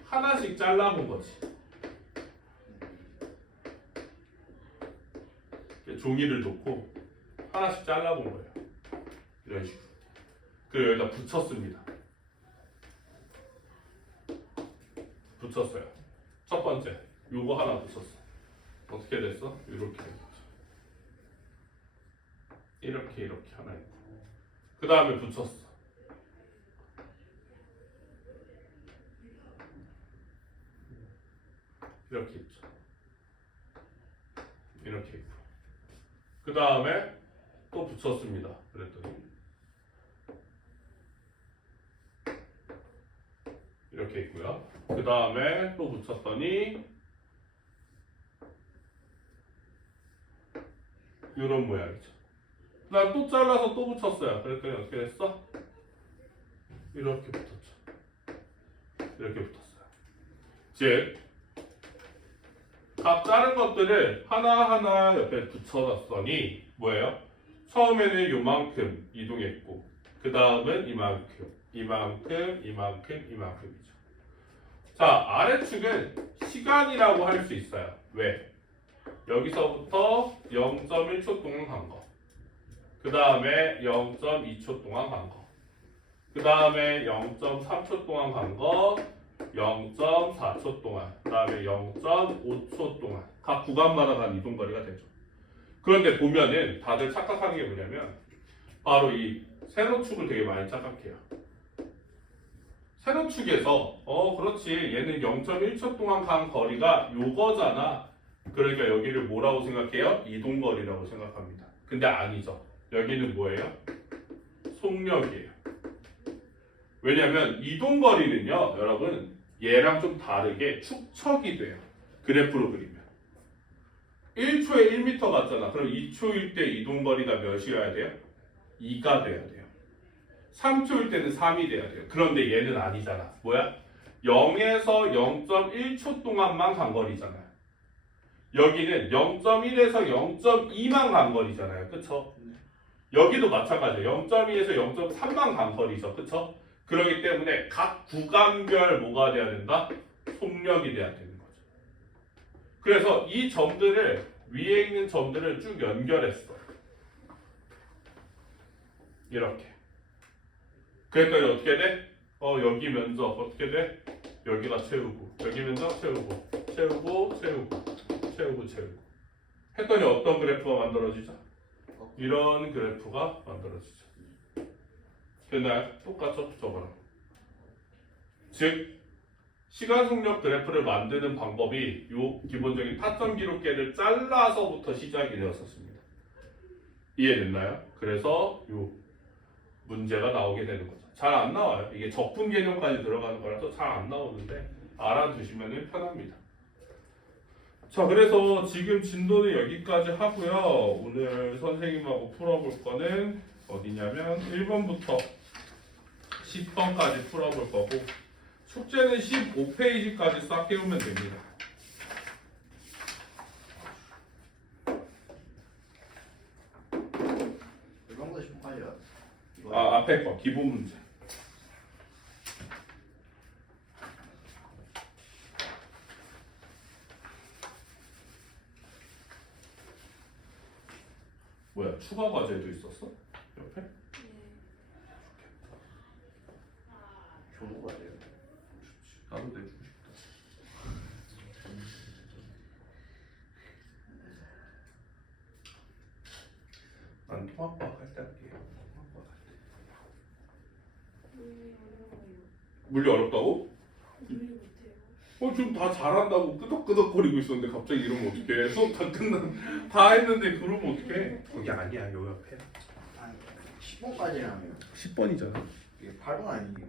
하나씩 잘라본 거지. 종이를 놓고 하나씩 잘라본 거예요. 이런 식으로. 그리고 여기다 붙였습니다. 붙였어요. 첫 번째, 요거 하나 붙였어. 어떻게 됐어? 이렇게 됐죠. 이렇게 하나 있고. 그 다음에 붙였어. 이렇게 있죠. 이렇게 있고. 그 다음에 또 붙였습니다. 그랬더니 이렇게 있고요. 그 다음에 또 붙였더니 이런 모양이죠. 그 다음 또 잘라서 또 붙였어요. 그랬더니 어떻게 됐어? 이렇게 붙었죠. 이렇게 붙었어요. 즉 각 자른 것들을 하나하나 옆에 붙여놨더니 뭐예요? 처음에는 요만큼 이동했고 그 다음은 이만큼이죠. 자, 아래축은 시간이라고 할 수 있어요. 왜? 여기서부터 0.1초 동안 간 거, 그 다음에 0.2초 동안 간 거, 그 다음에 0.3초 동안 간 거, 0.4초 동안, 그 다음에 0.5초 동안 각 구간마다 간 이동거리가 되죠. 그런데 보면은 다들 착각하는 게 뭐냐면 바로 이 세로축을 되게 많이 착각해요. 세로축에서 그렇지 얘는 0.1초 동안 간 거리가 요거잖아. 그러니까 여기를 뭐라고 생각해요? 이동거리라고 생각합니다. 근데 아니죠. 여기는 뭐예요? 속력이에요. 왜냐면 이동거리는요 여러분 얘랑 좀 다르게 축척이 돼요. 그래프로 그리면 1초에 1m 같잖아. 그럼 2초일 때 이동거리가 몇이어야 돼요? 2가 돼야 돼요. 3초일 때는 3이 돼야 돼요. 그런데 얘는 아니잖아. 뭐야? 0에서 0.1초 동안만 간 거리잖아요. 여기는 0.1에서 0.2만 간 거리잖아요. 그쵸? 여기도 마찬가지예요. 0.2에서 0.3만 간 거리죠. 그쵸? 그렇기 때문에 각 구간별 뭐가 돼야 된다? 속력이 돼야 되는 거죠. 그래서 이 점들을 위에 있는 점들을 쭉 연결했어. 이렇게. 그러니까 어떻게 돼? 여기 면적 어떻게 돼? 여기가 채우고 여기 면적 채우고 했더니 어떤 그래프가 만들어지죠? 이런 그래프가 만들어지죠. 됐나요? 똑같죠? 저거랑. 즉 시간 속력 그래프를 만드는 방법이 요 기본적인 타점 기록계를 잘라서부터 시작이 되었었습니다. 이해됐나요? 그래서 요 문제가 나오게 되는 거죠. 잘 안 나와요. 이게 적분 개념까지 들어가는 거라서 잘 안 나오는데 알아두시면 편합니다. 자, 그래서 지금 진도는 여기까지 하고요. 오늘 선생님하고 풀어볼 거는 어디냐면 1번부터 10번까지 풀어볼 거고 숙제는 15페이지까지 싹 해오면 됩니다. 이런 거 좀 빨리 앞에 거 기본 문제. 뭐야, 추가 과제도 있었어? 옆에? 교무가 돼요. 나도 내주고 싶다. 난 통합과학 할 때 할게요. 통합과학 할 때. 물리 어렵다고? 물리 못해요. 지금 다 잘한다고 끄덕끄덕거리고 있었는데 갑자기 이러면 어떡해. 수업 다 했는데 그러면 어떡해. 거기 아니야, 요 옆에. 한 10번까지라면 10번이잖아. 이게 8번 아니에요?